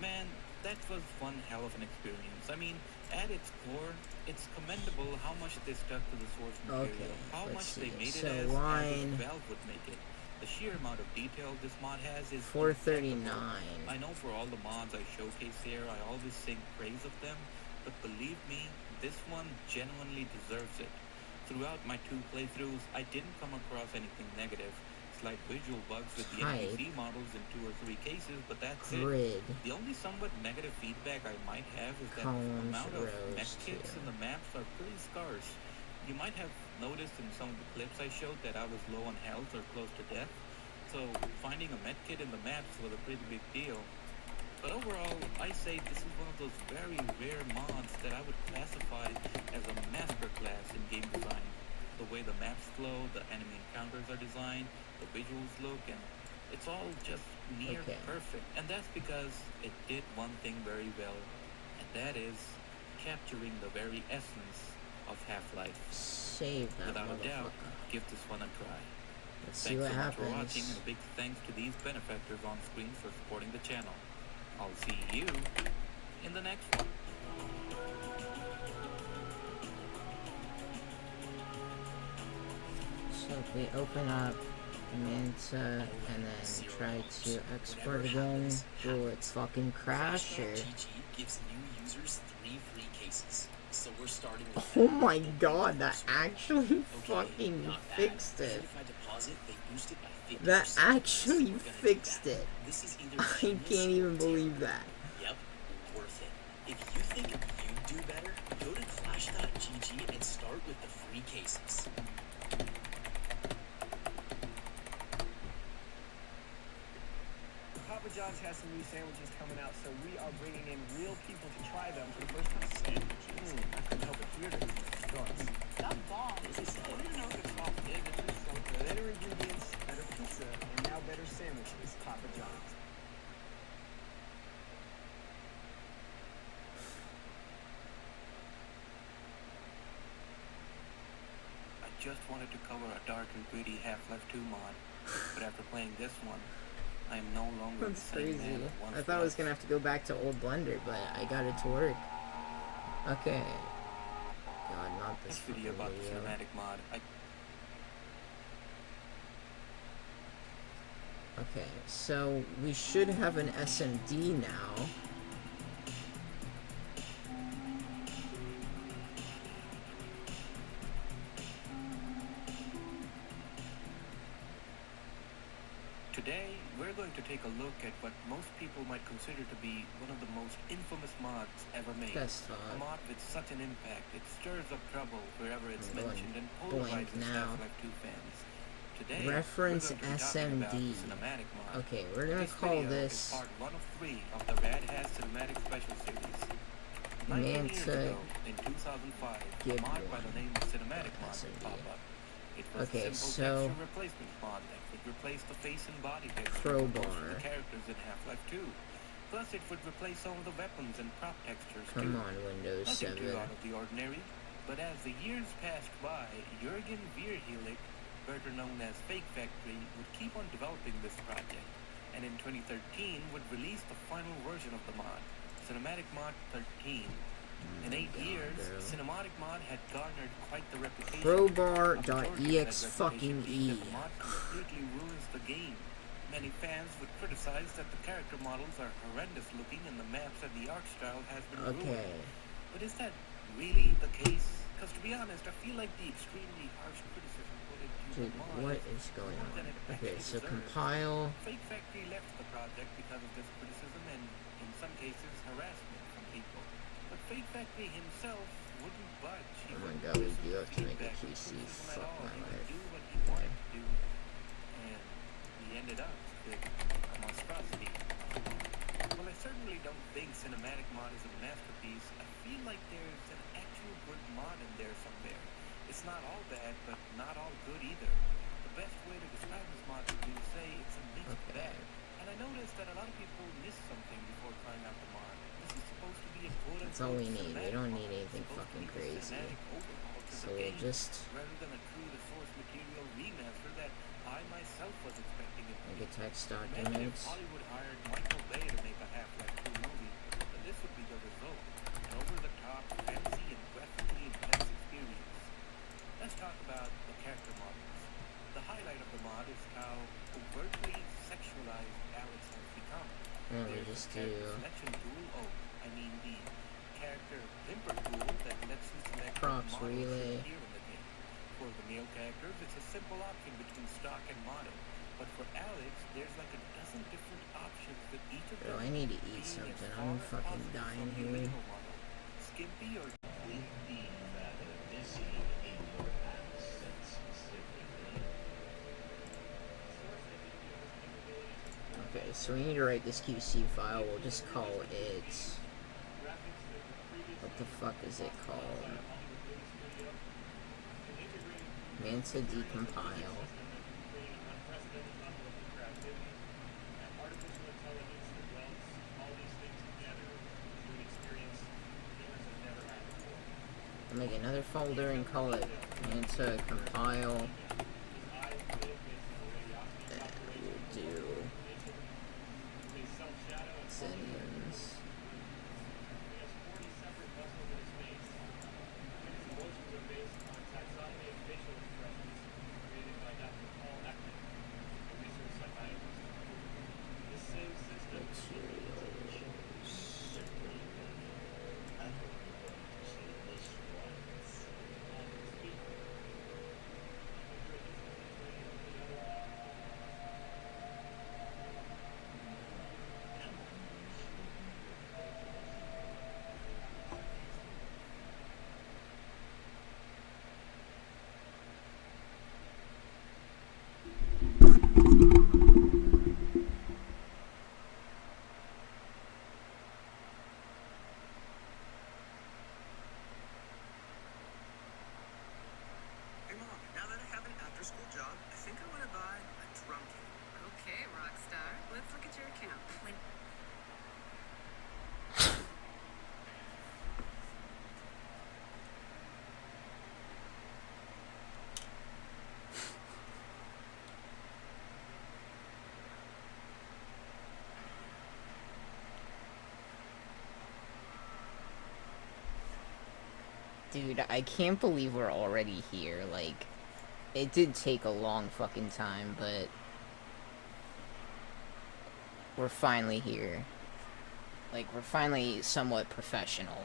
Man, that was one hell of an experience. I mean, at its core, it's commendable how much they stuck to the source material. Okay, How let's much they see. made it So as line if Valve would make it. The sheer amount of detail this mod has is 439. impeccable. I know for all the mods I showcase here, I always sing praise of them, but believe me, this one genuinely deserves it. Throughout my 2 playthroughs, I didn't come across anything negative. Slight visual bugs with the Type. NPC models in 2 or 3 cases, but that's it. Grid. The only somewhat negative feedback I might have is that Columns, the amount of rows, medkits too. in the maps are pretty scarce. You might have noticed in some of the clips I showed that I was low on health or close to death, so finding a medkit in the maps was a pretty big deal. But overall, I say this is one of those very rare mods that I would classify as a masterclass in game design. The way the maps flow, the enemy encounters are designed, the visuals look, and it's all just near Okay. perfect. And that's because it did one thing very well, and that is capturing the very essence of Half-Life. Save that Without a doubt, motherfucker. give this one a try. Let's see Thanks what so much for watching, happens. and a big thanks to these benefactors on screen for supporting the channel. I'll see you in the next one. So if we open up Manta and then try to export again, will it fucking crash or? GG gives new users 3 free cases. So we're starting with Oh my god, that actually fucking not bad. fixed And it. if I deposit, they boost it by 50%. That actually We're gonna do fixed that. it. This is either I genius can't even or believe terrible. that. Yep, worth it. If you think you'd do better, go to clash.gg and start with the free cases. Papa John's has some new sandwiches coming out, so we are bringing in real people to try them for the first time. Sandwiches? I couldn't help but hear them. That bomb. Better ingredients, better pizza, and now better sandwiches. Papa John's. I just wanted to cover a dark and gritty Half-Life 2 mod, but after playing this one, I am no longer That's the same crazy. man I once I thought I was gonna have to go back to old Blender, but I got it to work. Okay. God, not this This video fucking about the video. cinematic mod, Okay, so we should have an SMD now. Today, we're going to take a look at what most people might consider to be one of the most infamous mods ever made. Desktop. A mod with such an impact, it stirs up trouble wherever it's I'm going mentioned and blank polarizes now. Half-Life 2 fans. Today, Reference we're going to be talking about SMD. the cinematic mod. Okay, we're gonna This call video this is part 1 of 3 of the Rad Hat Cinematic Special Series. 19 years Manta ago, in 2005, a give mod by the one. name of Cinematic Mod SMD. would pop up. It was Okay, a simple so texture replacement mod that would replace the face and body texture for most of crowbar. the characters in Half-Life 2. Plus, it would replace some of the weapons and prop textures too. Come on, Windows Nothing 7. too out of the ordinary. But as the years passed by, Jürgen Vierheilig, better known as Fake Factory, would keep on developing this project, and in 2013 would release the final version of the mod, Cinematic Mod 13. In 8 years, girl. Cinematic Mod had garnered quite the reputation. Crowbar.ex fucking E. The mod completely ruins the game. Many fans would criticize that the character models are horrendous looking and the maps and the art style has been ruined. But is that really the case? Because to be honest, I feel like the extremely harsh criticism put into Dude, the mod what is going more on? than it Okay, actually so deserves. compile. Fake Factory left the project because of this criticism and, in some cases, harassment from people. But Fake Factory himself wouldn't budge. He Oh my wouldn't god, we listen do to have to make a feedback or QC. criticism at Fuck all. my He would life. do what he wanted to do, and he ended up with a monstrosity. Well, I certainly don't think Cinematic Mod is a masterpiece. I feel like there's an actual good mod in there somewhere. It's not all bad, but not all good either. The best way to describe this mod would be to say it's a mixed bag. And I noticed that a lot of people miss something before trying out the mod. This is supposed to be a quote-unquote That's all we need. We don't need cinematic mod. anything It's supposed to fucking be the crazy. cinematic overhaul to So the we'll game, just rather than a true to source material remaster that I myself was expecting it to make be. a text Imagine if documents. Hollywood hired Michael Bay to make a Half-Life 2 movie, then this would be the result. An over-the-top, fancy, and graphically intense experience. Let's talk about the character models. The highlight of the mod is how overtly sexualized Alex has become. Well, we There's just the character do selection tool, I mean the character pimper tool that lets you select props what models relay. should appear in the game. For the male characters, it's a simple option between stock and model. But for Alex, there's like a dozen different options with each of Bro, them I need to eat being as something. far I'm as fucking possible dying from the here. original model. Skimpy or With being rather busy in your absence specifically. Okay, so we need to write this QC file. We'll just call it. What the fuck is it called? Manta decompile. I'll make another folder and call it Manta compile. And we'll do Xenians. Hey Mom, now that I have an after-school job, I think I want to buy a drum kit. Okay, Rockstar. Let's look at your account. Dude, I can't believe we're already here. Like, it did take a long fucking time, but we're finally here. Like, we're finally somewhat professional.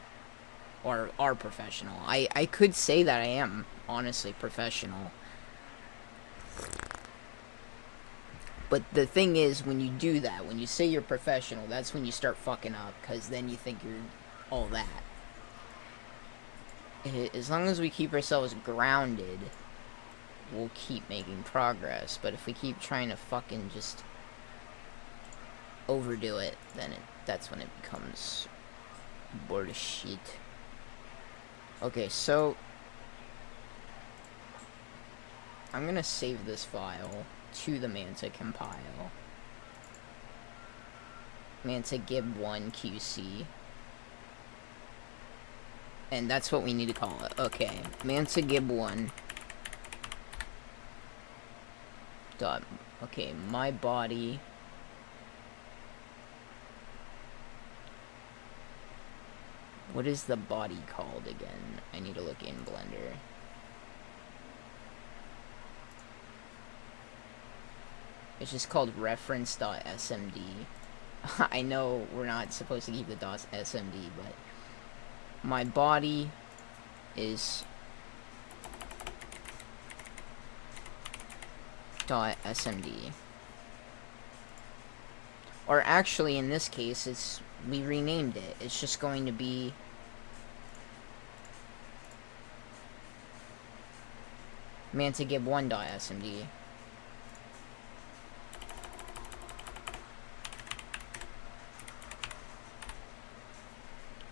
Or are professional. I could say that I am, honestly, professional. But the thing is, when you do that, when you say you're professional, that's when you start fucking up, because then you think you're all that. As long as we keep ourselves grounded, we'll keep making progress. But if we keep trying to fucking just overdo it, then that's when it becomes Bullshit. Okay, so I'm gonna save this file to the Manta compile. Manta gib1 QC. And that's what we need to call it. Okay, Manta gib1 dot. Okay, my body. What is the body called again? I need to look in Blender. It's just called reference.smd. I know we're not supposed to keep the .smd, but my body is .smd. Or actually, in this case, we renamed it. It's just going to be mantagib1.smd.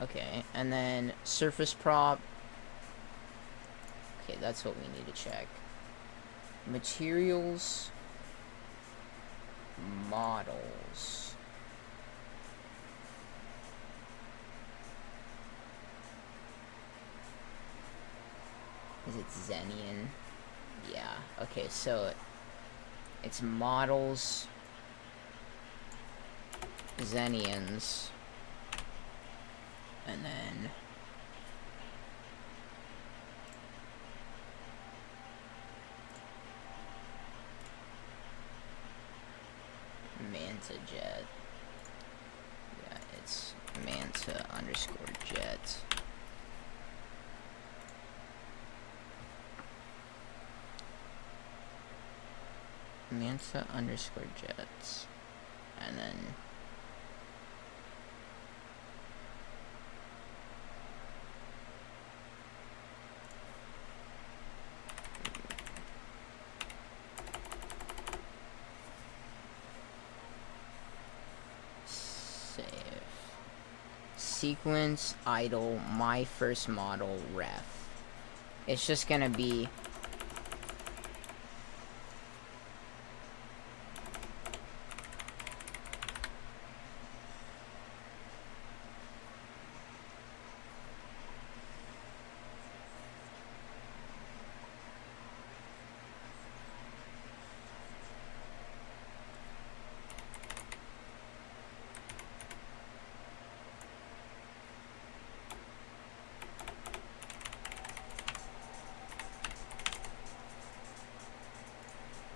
Okay, and then surface prop. Okay, that's what we need to check. Materials, models. Is it Xenian? Yeah, okay, so it's models, Xenians, and then Manta Jet. Yeah, it's Manta underscore jet. Manta underscore jets. And then save. Sequence idle my first model ref. It's just gonna be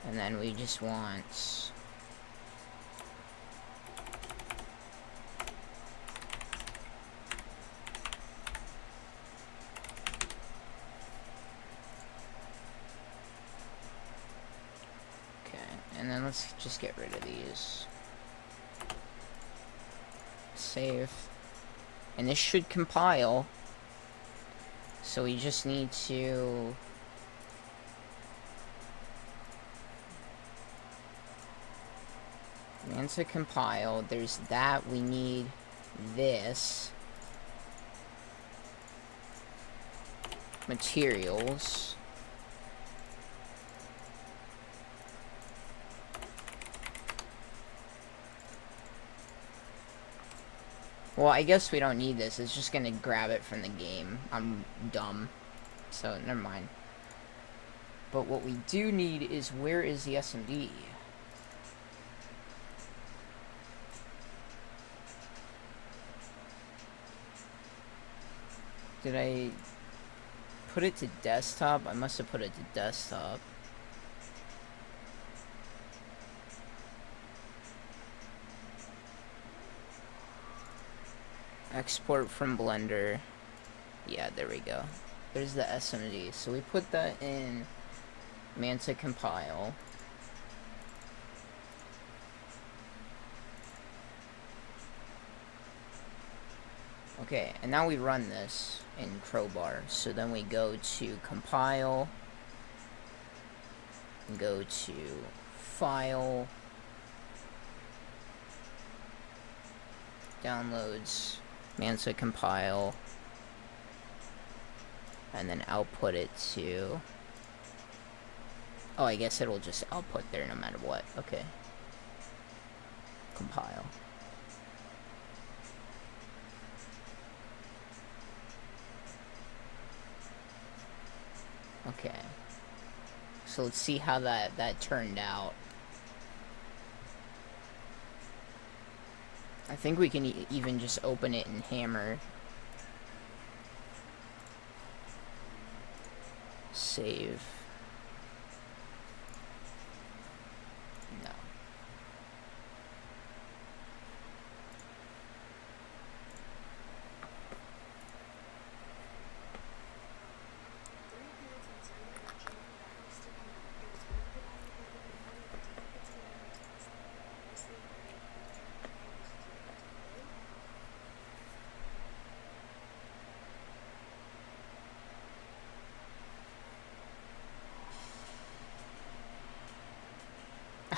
and then we just want okay, and then let's just get rid of these. Save. And this should compile. So we just need to Manta compile. There's that. We need this. Materials. Well, I guess we don't need this. It's just gonna grab it from the game. I'm dumb. So, never mind. But what we do need is, where is the SMD? Did I put it to desktop? I must have put it to desktop. Export from Blender. Yeah, there we go. There's the SMD. So we put that in Manta compile. Okay, and now we run this in Crowbar. So then we go to compile, and go to file, downloads, Mansa compile. And then output it to... Oh, I guess it'll just output there no matter what. Okay. Compile. Okay. So let's see how that turned out. I think we can even just open it in Hammer. Save. No.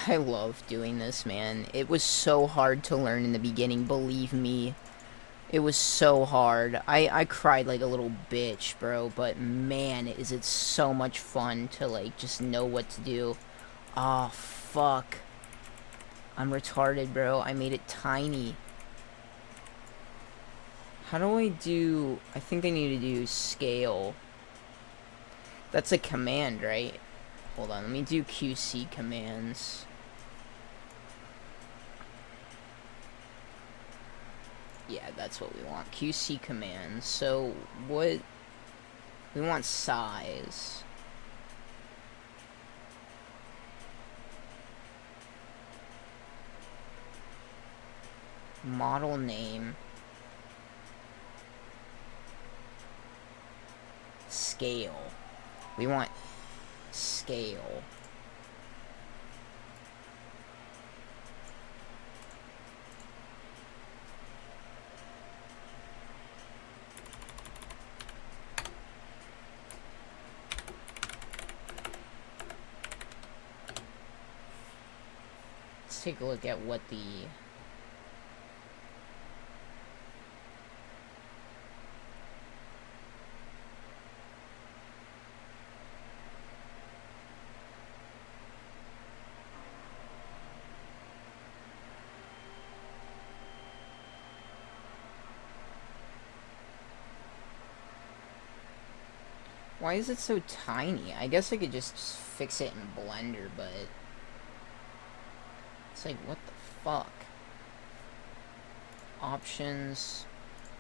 I love doing this, man. It was so hard to learn in the beginning, believe me. It was so hard. I cried like a little bitch, bro, but man, is it so much fun to, like, just know what to do. Oh, fuck. I'm retarded, bro. I made it tiny. How do I do... I think I need to do scale. That's a command, right? Hold on, let me do QC commands. Yeah, that's what we want. QC commands. So, what... We want size. Model name. Scale. We want scale. Let's take a look at what the... Why is it so tiny? I guess I could just fix it in Blender, but... It's like, what the fuck? Options,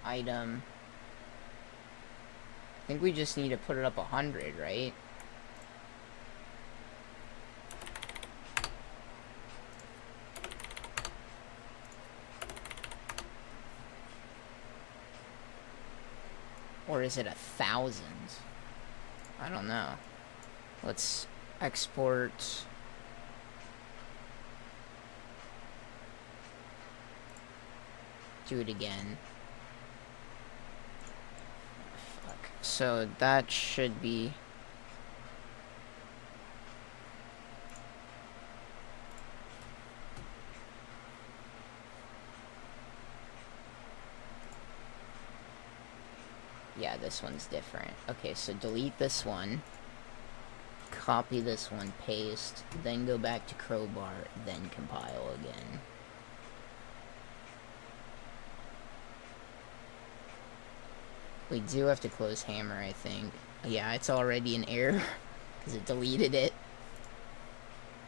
item. I think we just need to put it up 100, right? Or is it 1,000? I don't know. Let's export. Do it again. Fuck. So that should be... Yeah, this one's different. Okay, so delete this one. Copy this one, paste, then go back to crowbar, then compile again. We do have to close Hammer, I think. Yeah, it's already an error, because it deleted it.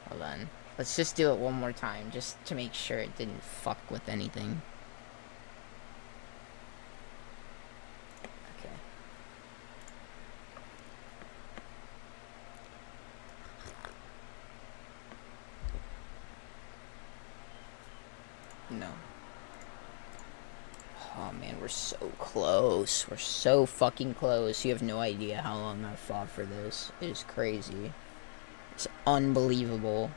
Hold on. Let's just do it one more time, just to make sure it didn't fuck with anything. No. Oh man, we're so close. We're so fucking close. You have no idea how long I've fought for this. It is crazy. It's unbelievable.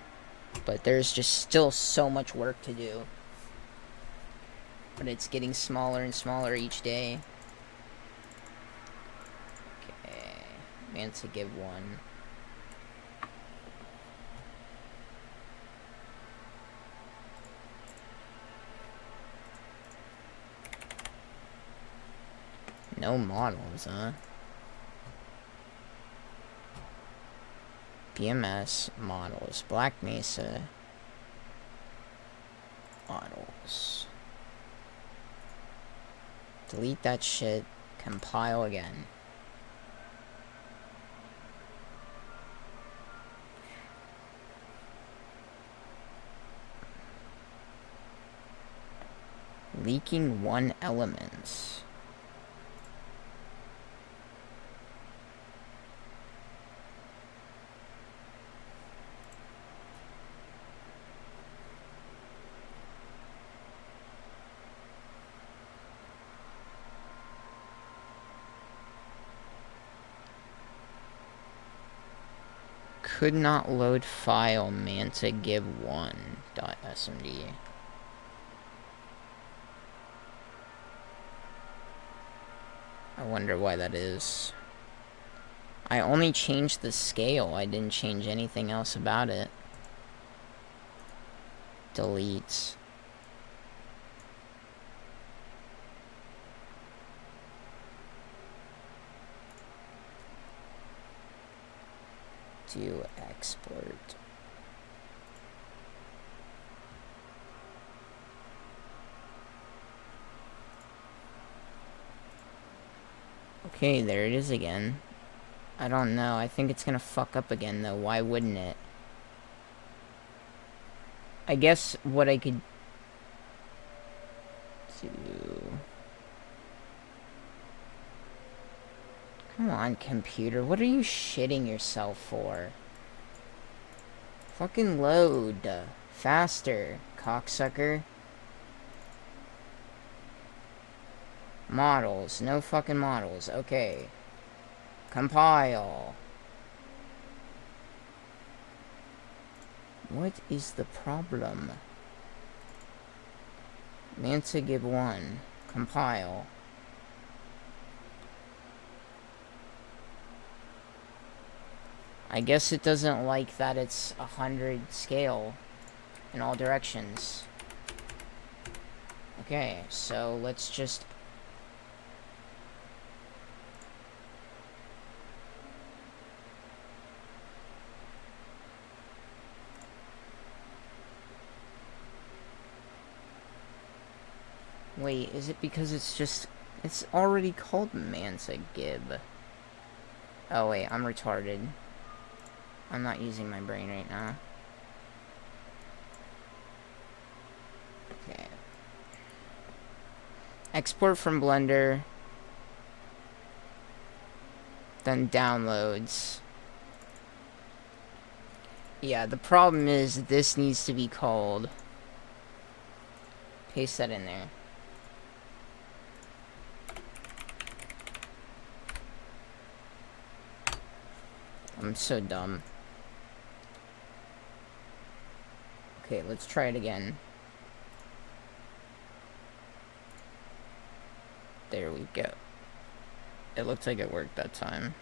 But there's just still so much work to do. But it's getting smaller and smaller each day. Okay. Mansa give one. No models, huh? BMS models. Black Mesa models. Delete that shit. Compile again. Leaking 1 elements. Could not load file manta gib1.smd. I wonder why that is. I only changed the scale. I didn't change anything else about it. Delete. Do export. Okay, there it is again. I don't know. I think it's gonna fuck up again, though. Why wouldn't it? I guess what I could do... Come on, computer. What are you shitting yourself for? Fucking load. Faster, cocksucker. Models. No fucking models. Okay. Compile. What is the problem? Manta gib1. Compile. I guess it doesn't like that it's 100 scale in all directions. Okay, so let's just... Wait, is it because it's just... It's already called Manta Gib. Oh wait, I'm retarded. I'm not using my brain right now. Okay. Export from Blender. Then downloads. Yeah, the problem is this needs to be called. Paste that in there. I'm so dumb. Okay, let's try it again. There we go. It looks like it worked that time.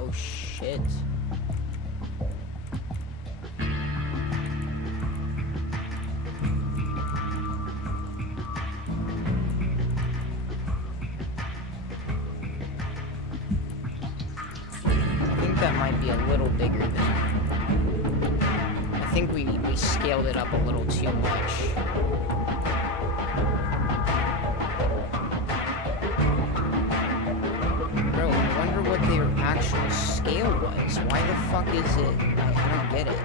Oh shit. I think that might be a little bigger than... I think we scaled it up a little too much. Bro, I wonder what their actual scale was. Why the fuck is it? I don't get it.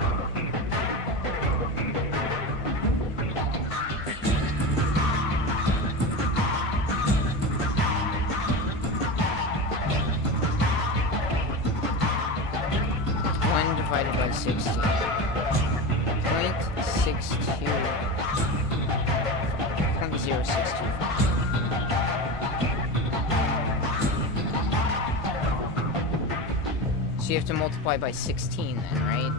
Divided by 16. 0.62. 0.0625. So you have to multiply by 16 then, right?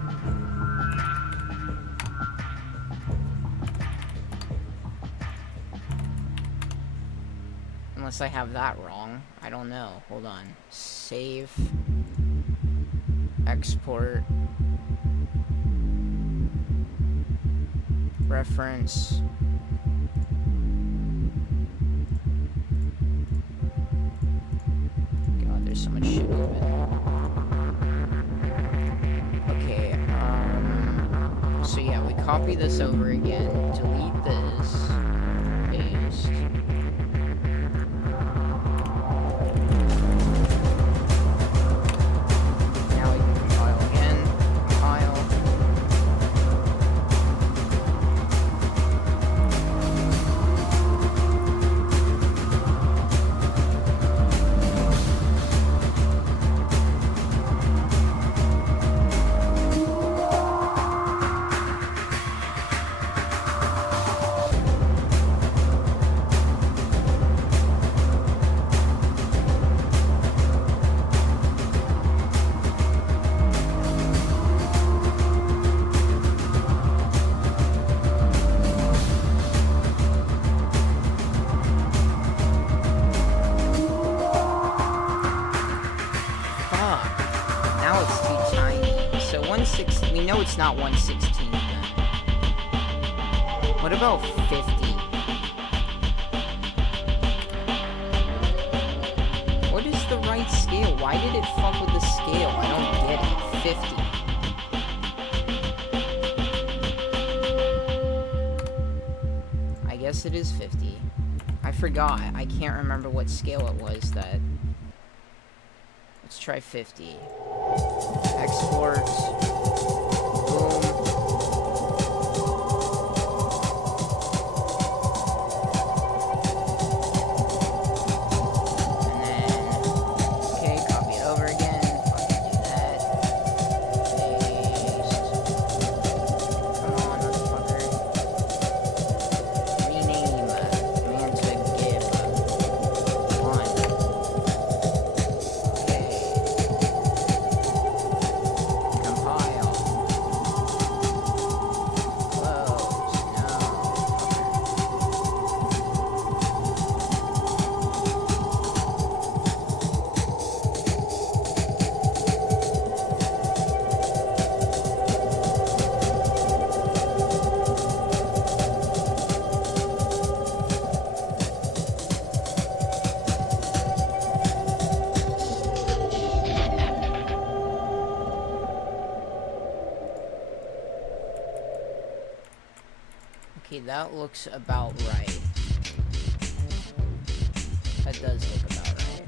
Unless I have that wrong. I don't know. Hold on. Save. Export. Reference. God, there's so much shit open. Okay, so yeah, we copy this over again, delete this, paste. Now we can compile again, compile. We know it's not 1/16 then. What about 50? What is the right scale? Why did it fuck with the scale? I don't get it. 50. I guess it is 50. I forgot. I can't remember what scale it was that... Let's try 50. Export. Boom. And then, okay, copy it over again. Fucking do that. Paste. Come on, motherfucker. Rename man to give 1. Okay. Compile. Okay, that looks about right. That does look about right.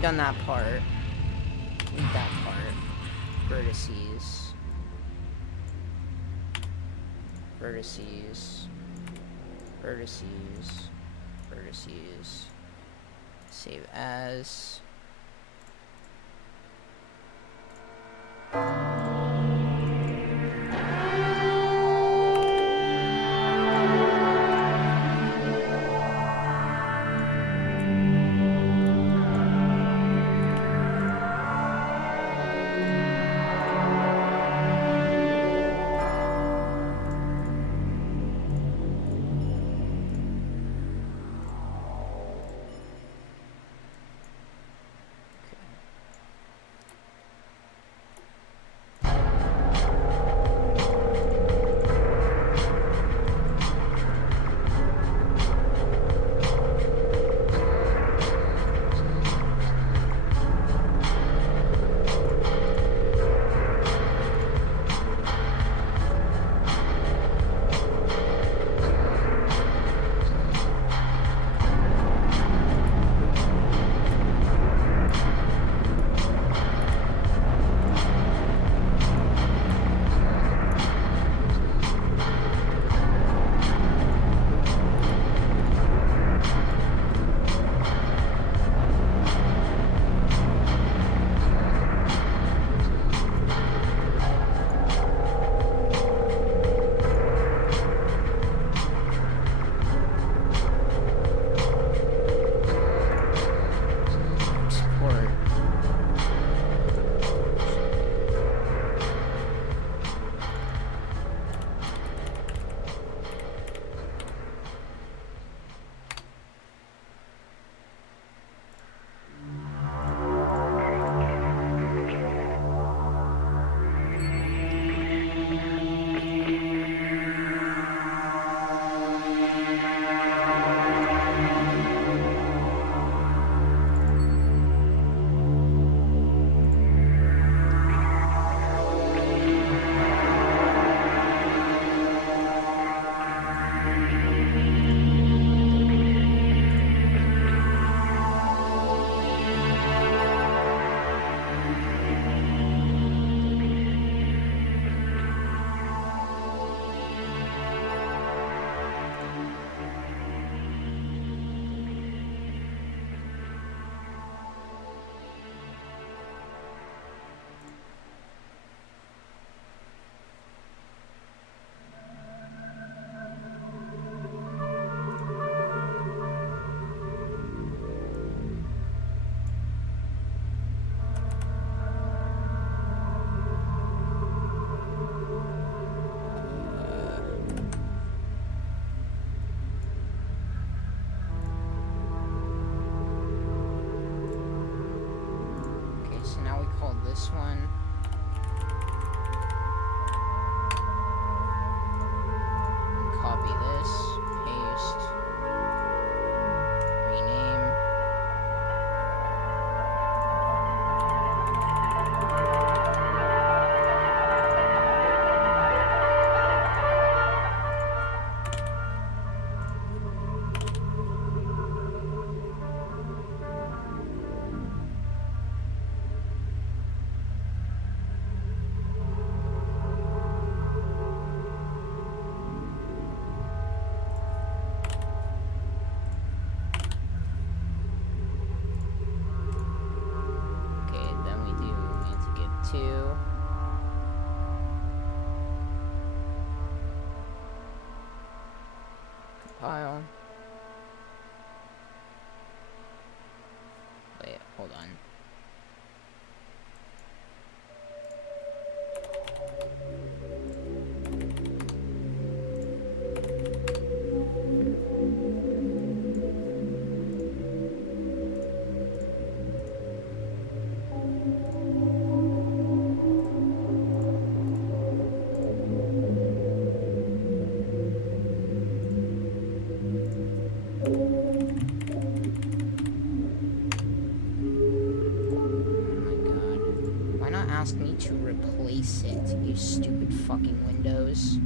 already done that part. Need that part. Vertices. Vertices. Vertices. Vertices. Save as. This one. Copy this, paste, rename. Compile. Wait, hold on. Ask me to replace it, you stupid fucking Windows.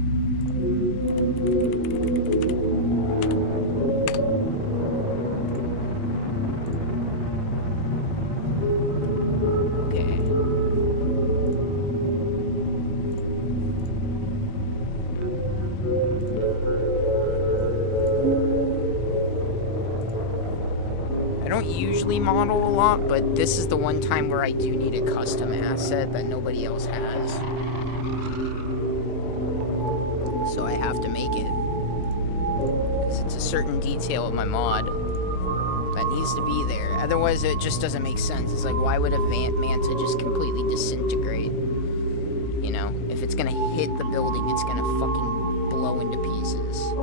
usually model a lot, but this is the one time where I do need a custom asset that nobody else has. So I have to make it. Because it's a certain detail of my mod that needs to be there. Otherwise, it just doesn't make sense. It's like, why would a Manta just completely disintegrate? You know, if it's gonna hit the building, it's gonna fucking blow into pieces.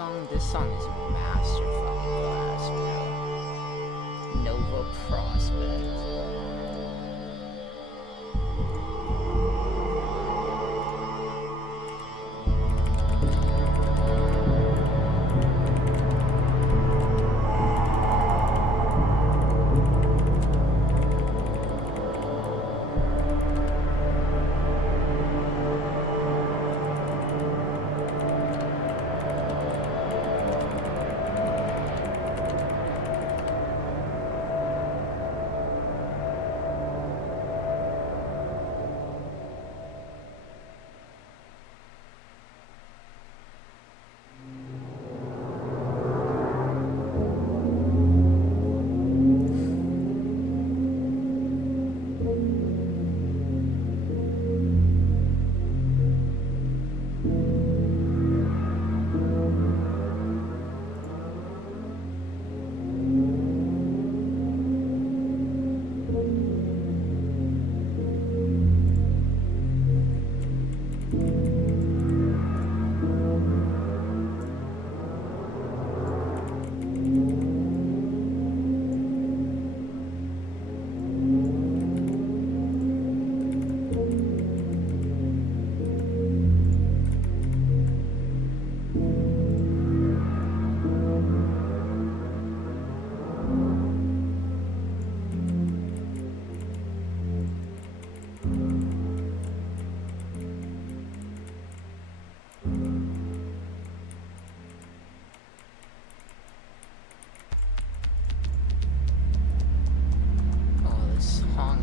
song? This song is master fucking class, bro. Nova Prospect.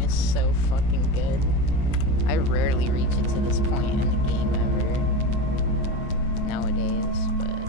So fucking good. I rarely reach it to this point in the game ever nowadays, but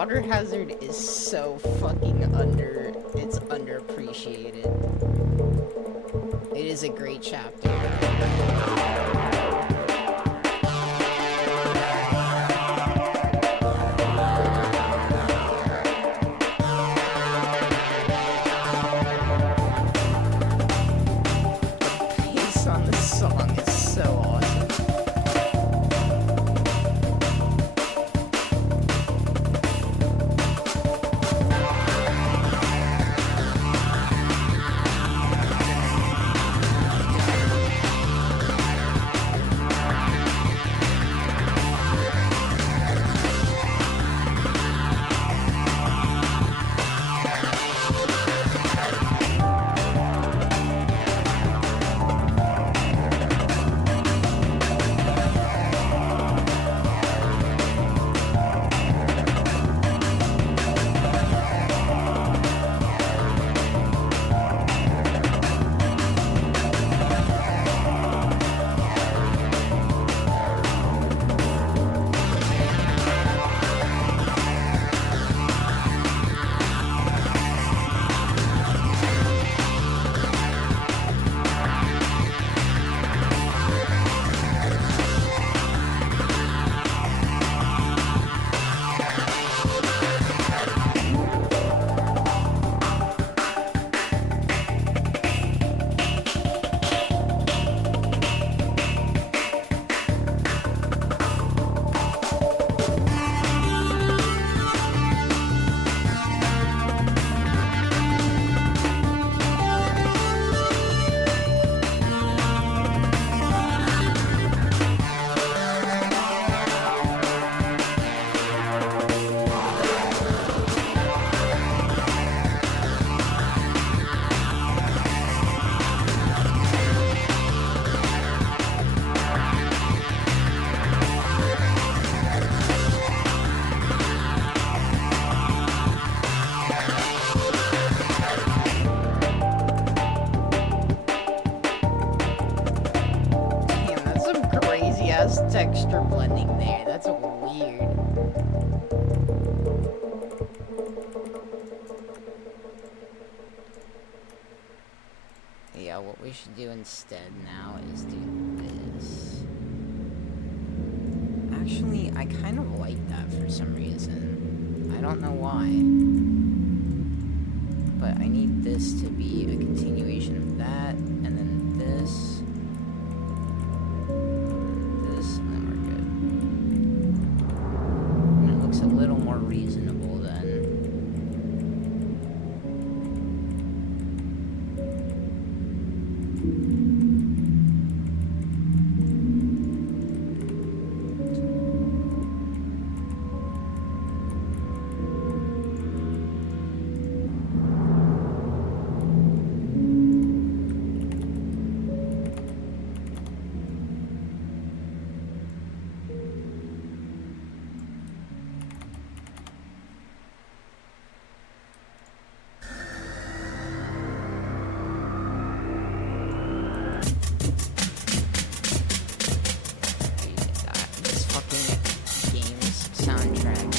Water Hazard is so fucking it's underappreciated. is a great chapter. Pace on the song is so awesome. Damn, that's some crazy ass texture blending there. That's weird. Yeah, what we should do instead now is do this. Actually, I kind of like that for some reason. I don't know why. But I need this to be a continuation of that, and then this. This, and then we're good. And it looks a little more reasonable then. This fucking game's soundtrack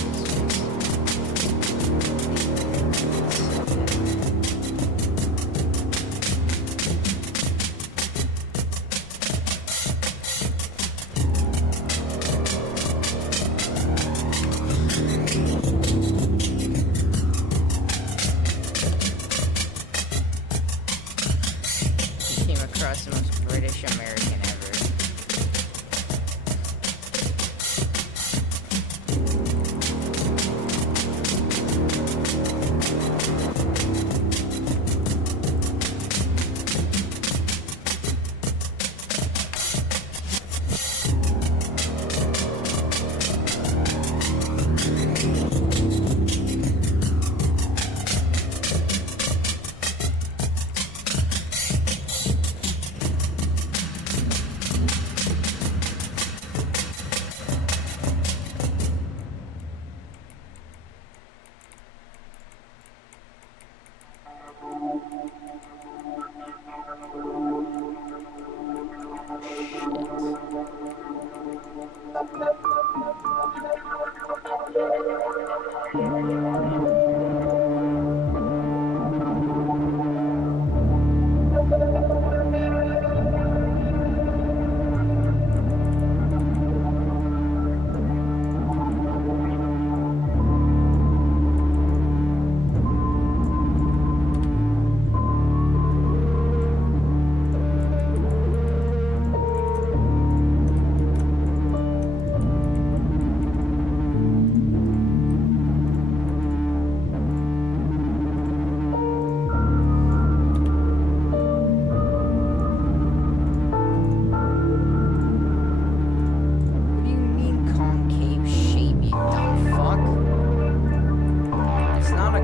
He came across the most British American ever.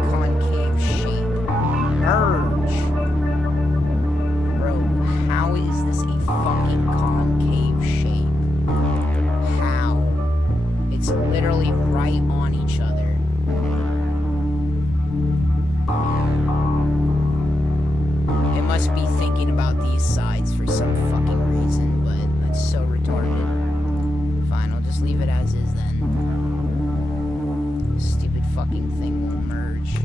concave shape. Merge. Bro, how is this a fucking concave shape? How? It's literally right on each other. It must be thinking about these sides for some fucking reason, but that's so retarded. Fine, I'll just leave it as is then. Stupid fucking thing won't merge.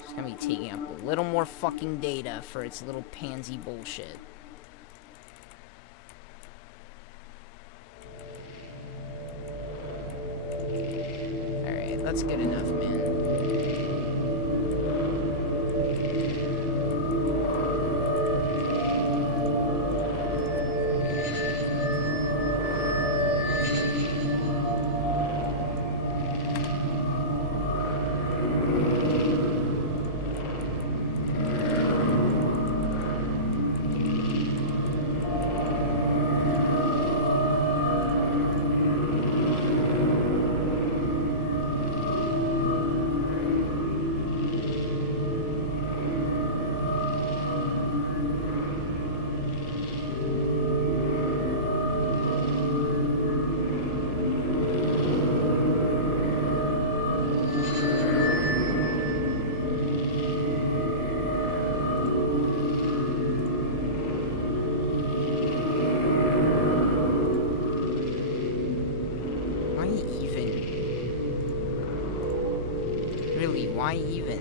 It's gonna be taking up a little more fucking data for its little pansy bullshit. Alright, that's good enough, man. Why even?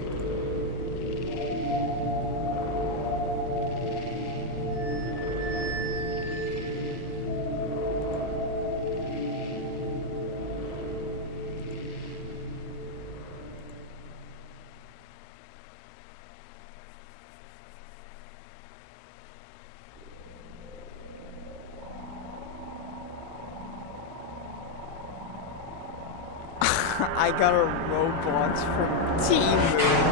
I got a Roblox from Temu.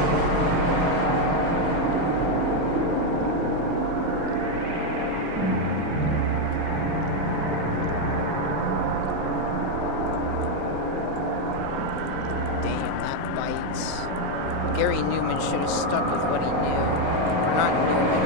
Gary Newman should have stuck with what he knew. Or not Newman,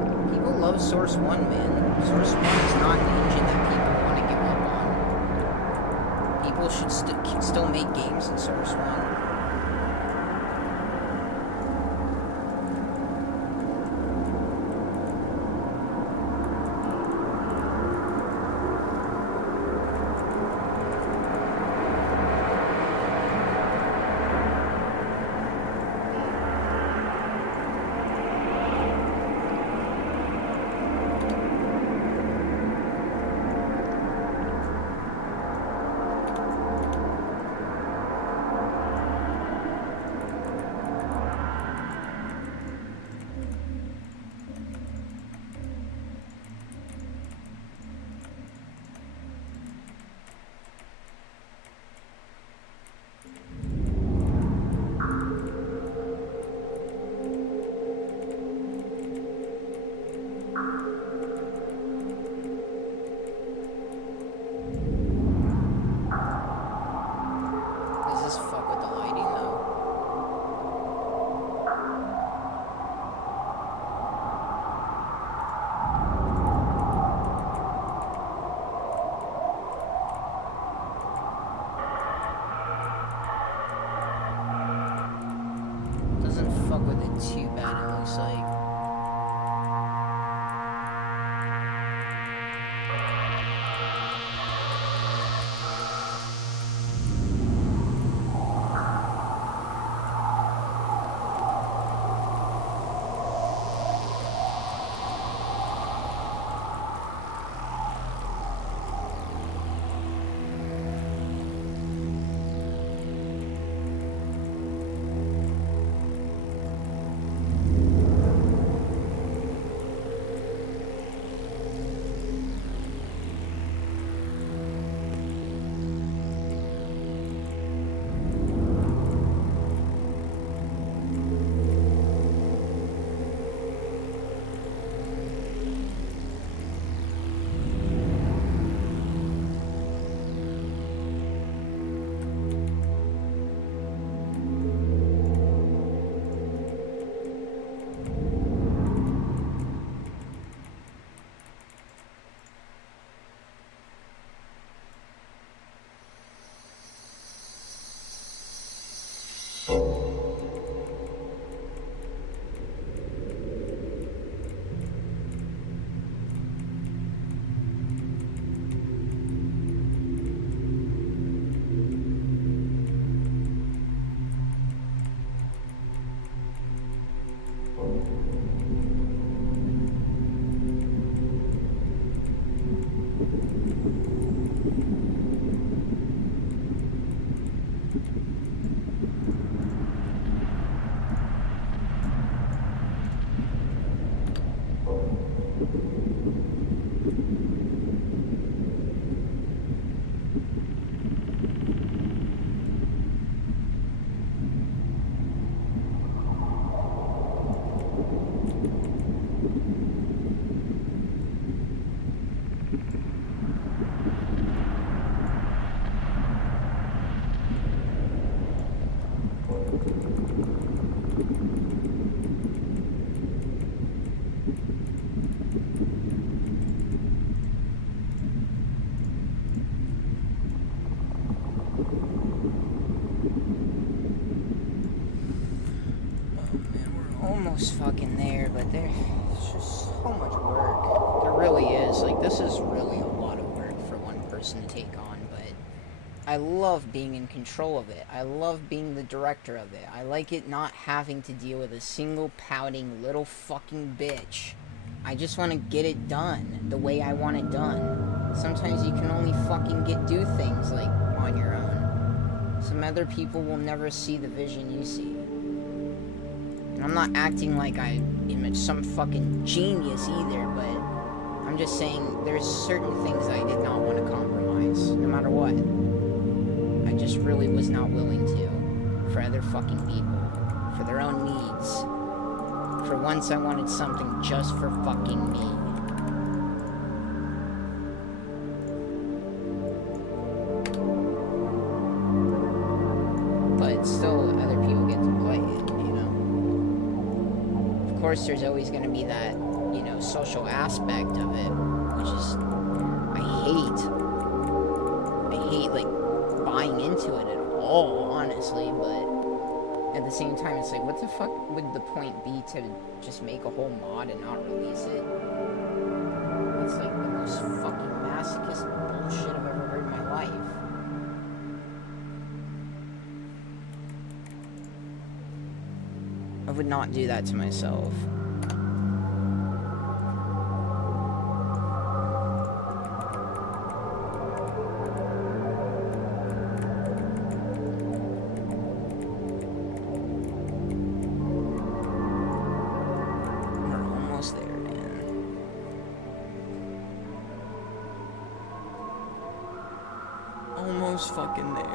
or people love Source 1, man. Source 1 is not the engine that people want to give up on. People should still make games in Source 1. Too bad, it looks like. Almost fucking there, but there's just so much work. There really is. Like, this is really a lot of work for one person to take on, but I love being in control of it. I love being the director of it. I like it not having to deal with a single pouting little fucking bitch. I just want to get it done the way I want it done. Sometimes you can only fucking do things, like, on your own. Some other people will never see the vision you see. And I'm not acting like I am some fucking genius either, but I'm just saying there's certain things I did not want to compromise, no matter what. I just really was not willing to, for other fucking people, for their own needs. For once I wanted something just for fucking me. But still, other people get to play it, you know? Of course, there's always going to be that, you know, social aspect of it, which is, I hate, like, buying into it at all, honestly, but at the same time, it's like, what the fuck would the point be to just make a whole mod and not release it? It's like the most fucking masochist bullshit I've ever heard in my life. I would not do that to myself. We're almost there, man. Almost fucking there.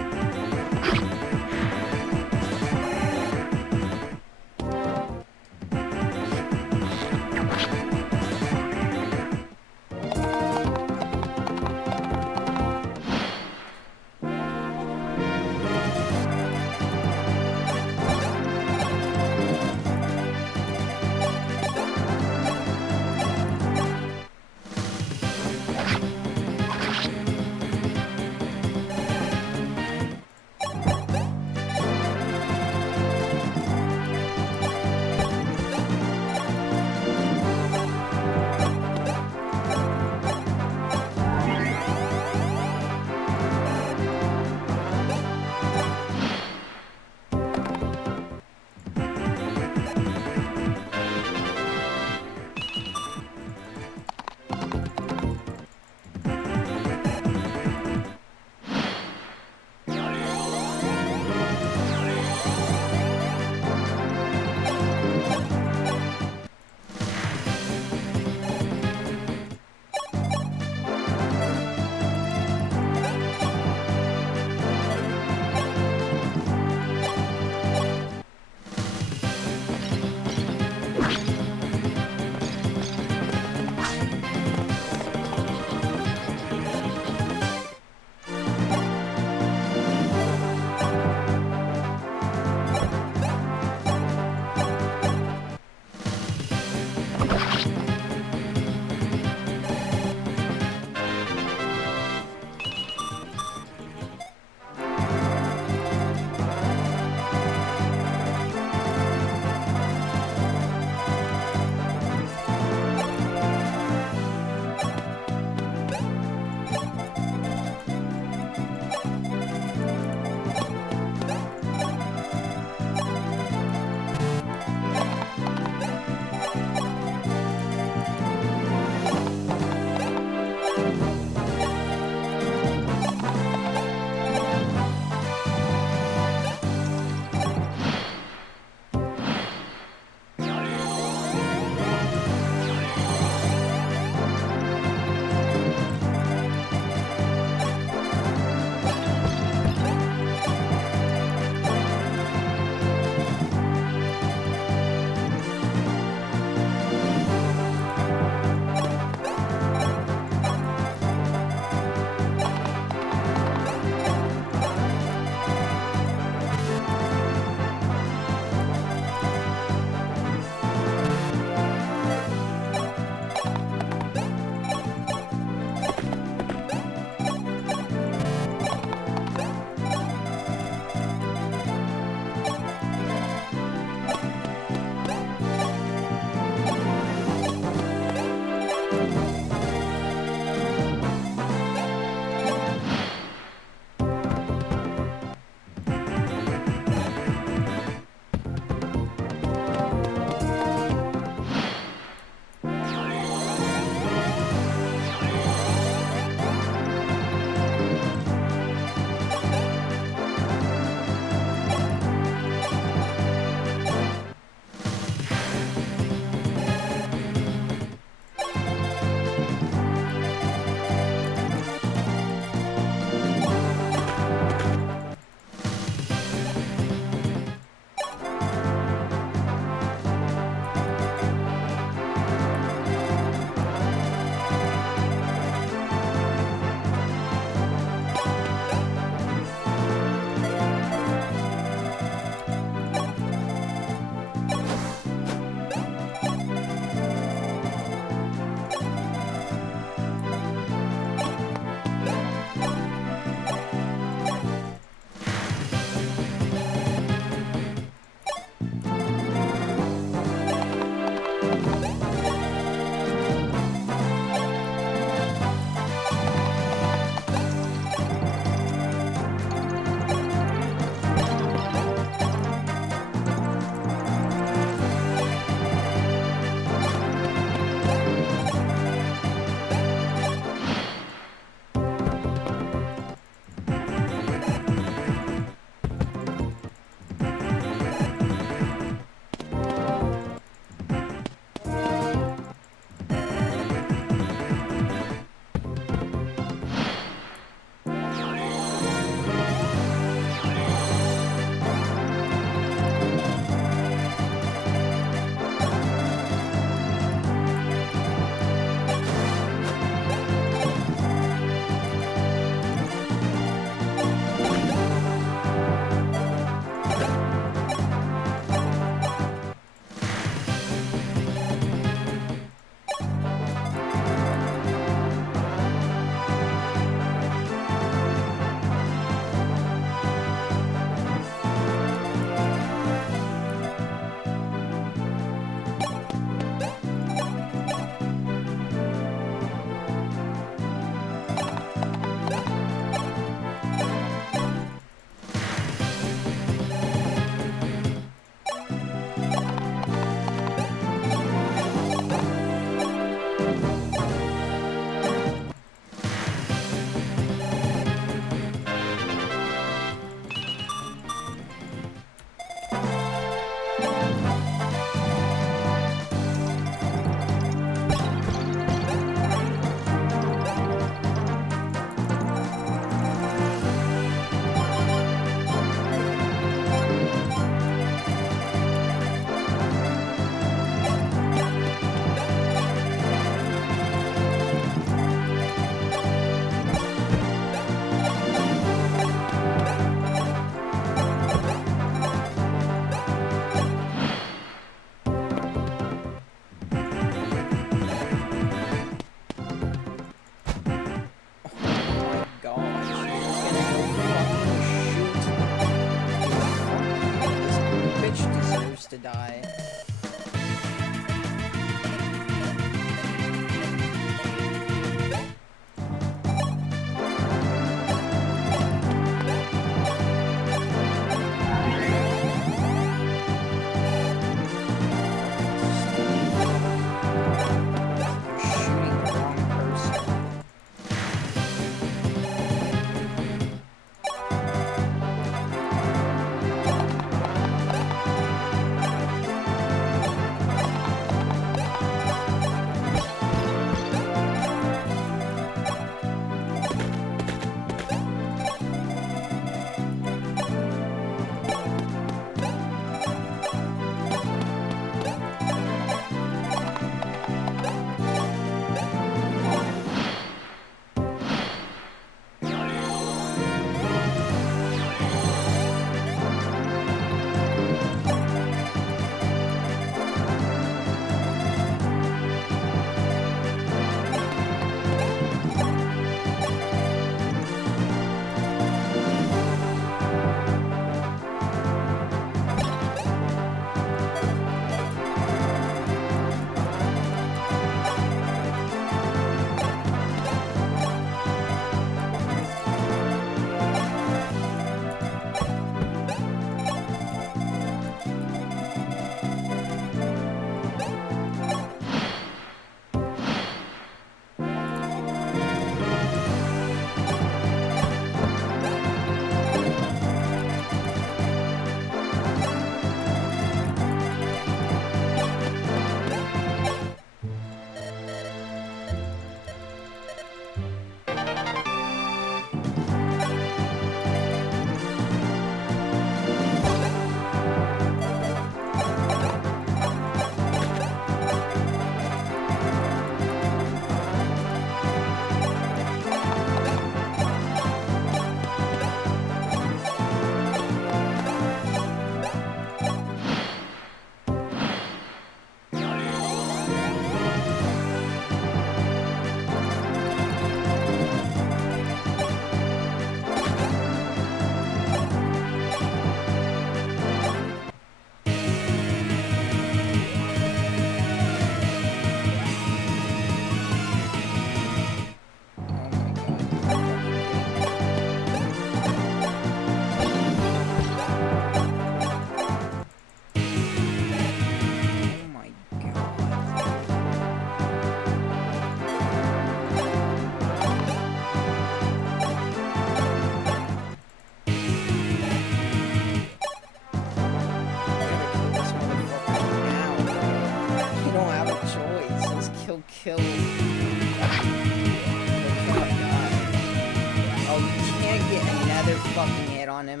on him?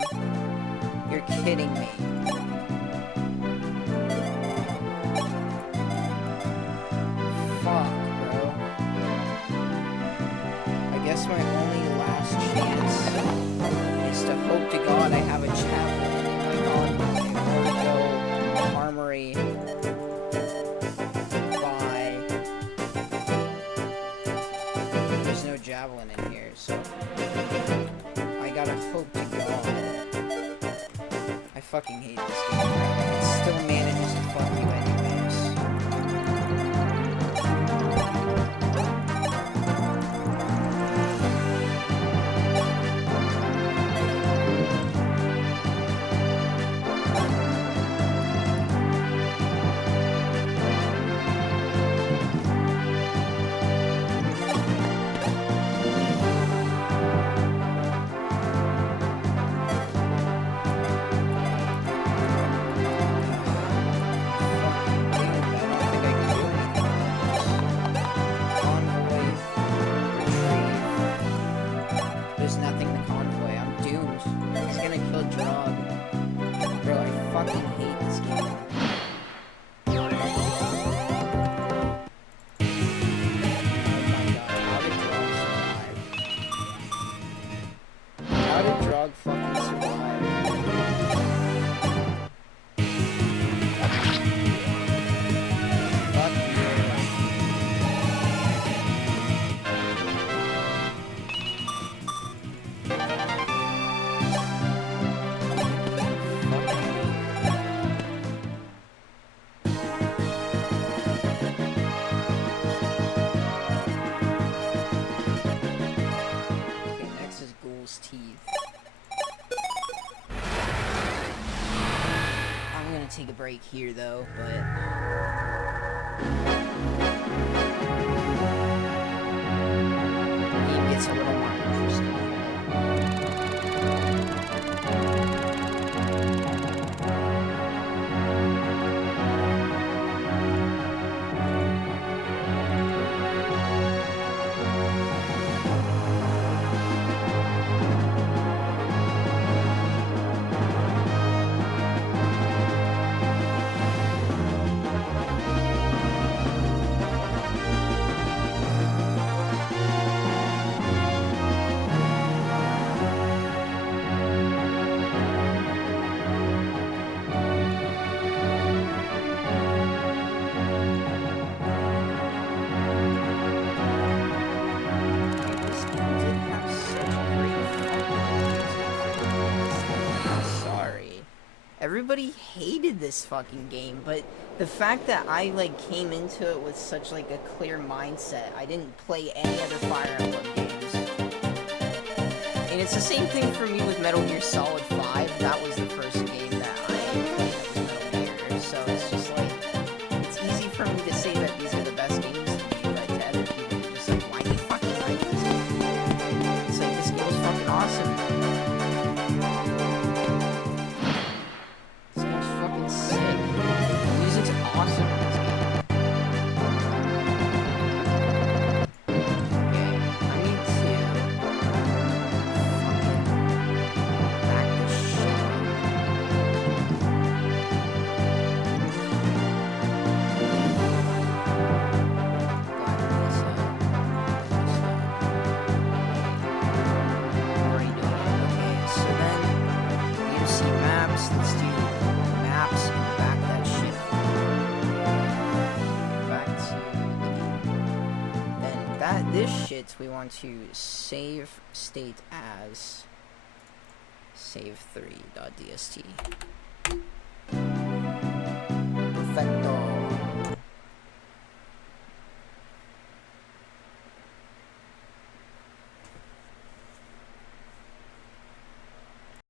You're kidding me. Fuck, bro. I guess my only last chance is to hope to God I have a javelin in my convoy, or go armory by... There's no javelin in here, so I gotta hope to God. I fucking hate this game. It still manages to fuck you anyways. There's nothing in the convoy. I'm doomed. He's gonna kill Drog. Bro, I fucking hate this game. Oh my god, how did Drog fucking survive? Fuck you. Okay, next is Ghoul's Teeth. I'm gonna take a break here though, but the game gets a little more interesting. This game did have such great fucking music. I'm sorry. Everybody hated this fucking game, but the fact that I like came into it with such like a clear mindset, I didn't play any other Fire Emblem games. And it's the same thing for me with Metal Gear Solid 5. That was the first game that I played that was Metal Gear. So it's just like, it's easy for me to say that these are the best games to me, but to other people, they're just like, why do you fucking like this game? It's like, this game is fucking awesome. This game's fucking sick. The music's awesome in this game. Okay, I need to fucking back this shit up. Back this up. I'm already doing it. Okay, so then we need to see maps. Let's do maps and back that shit up. Back to then this shit we want to save state as save3.dst.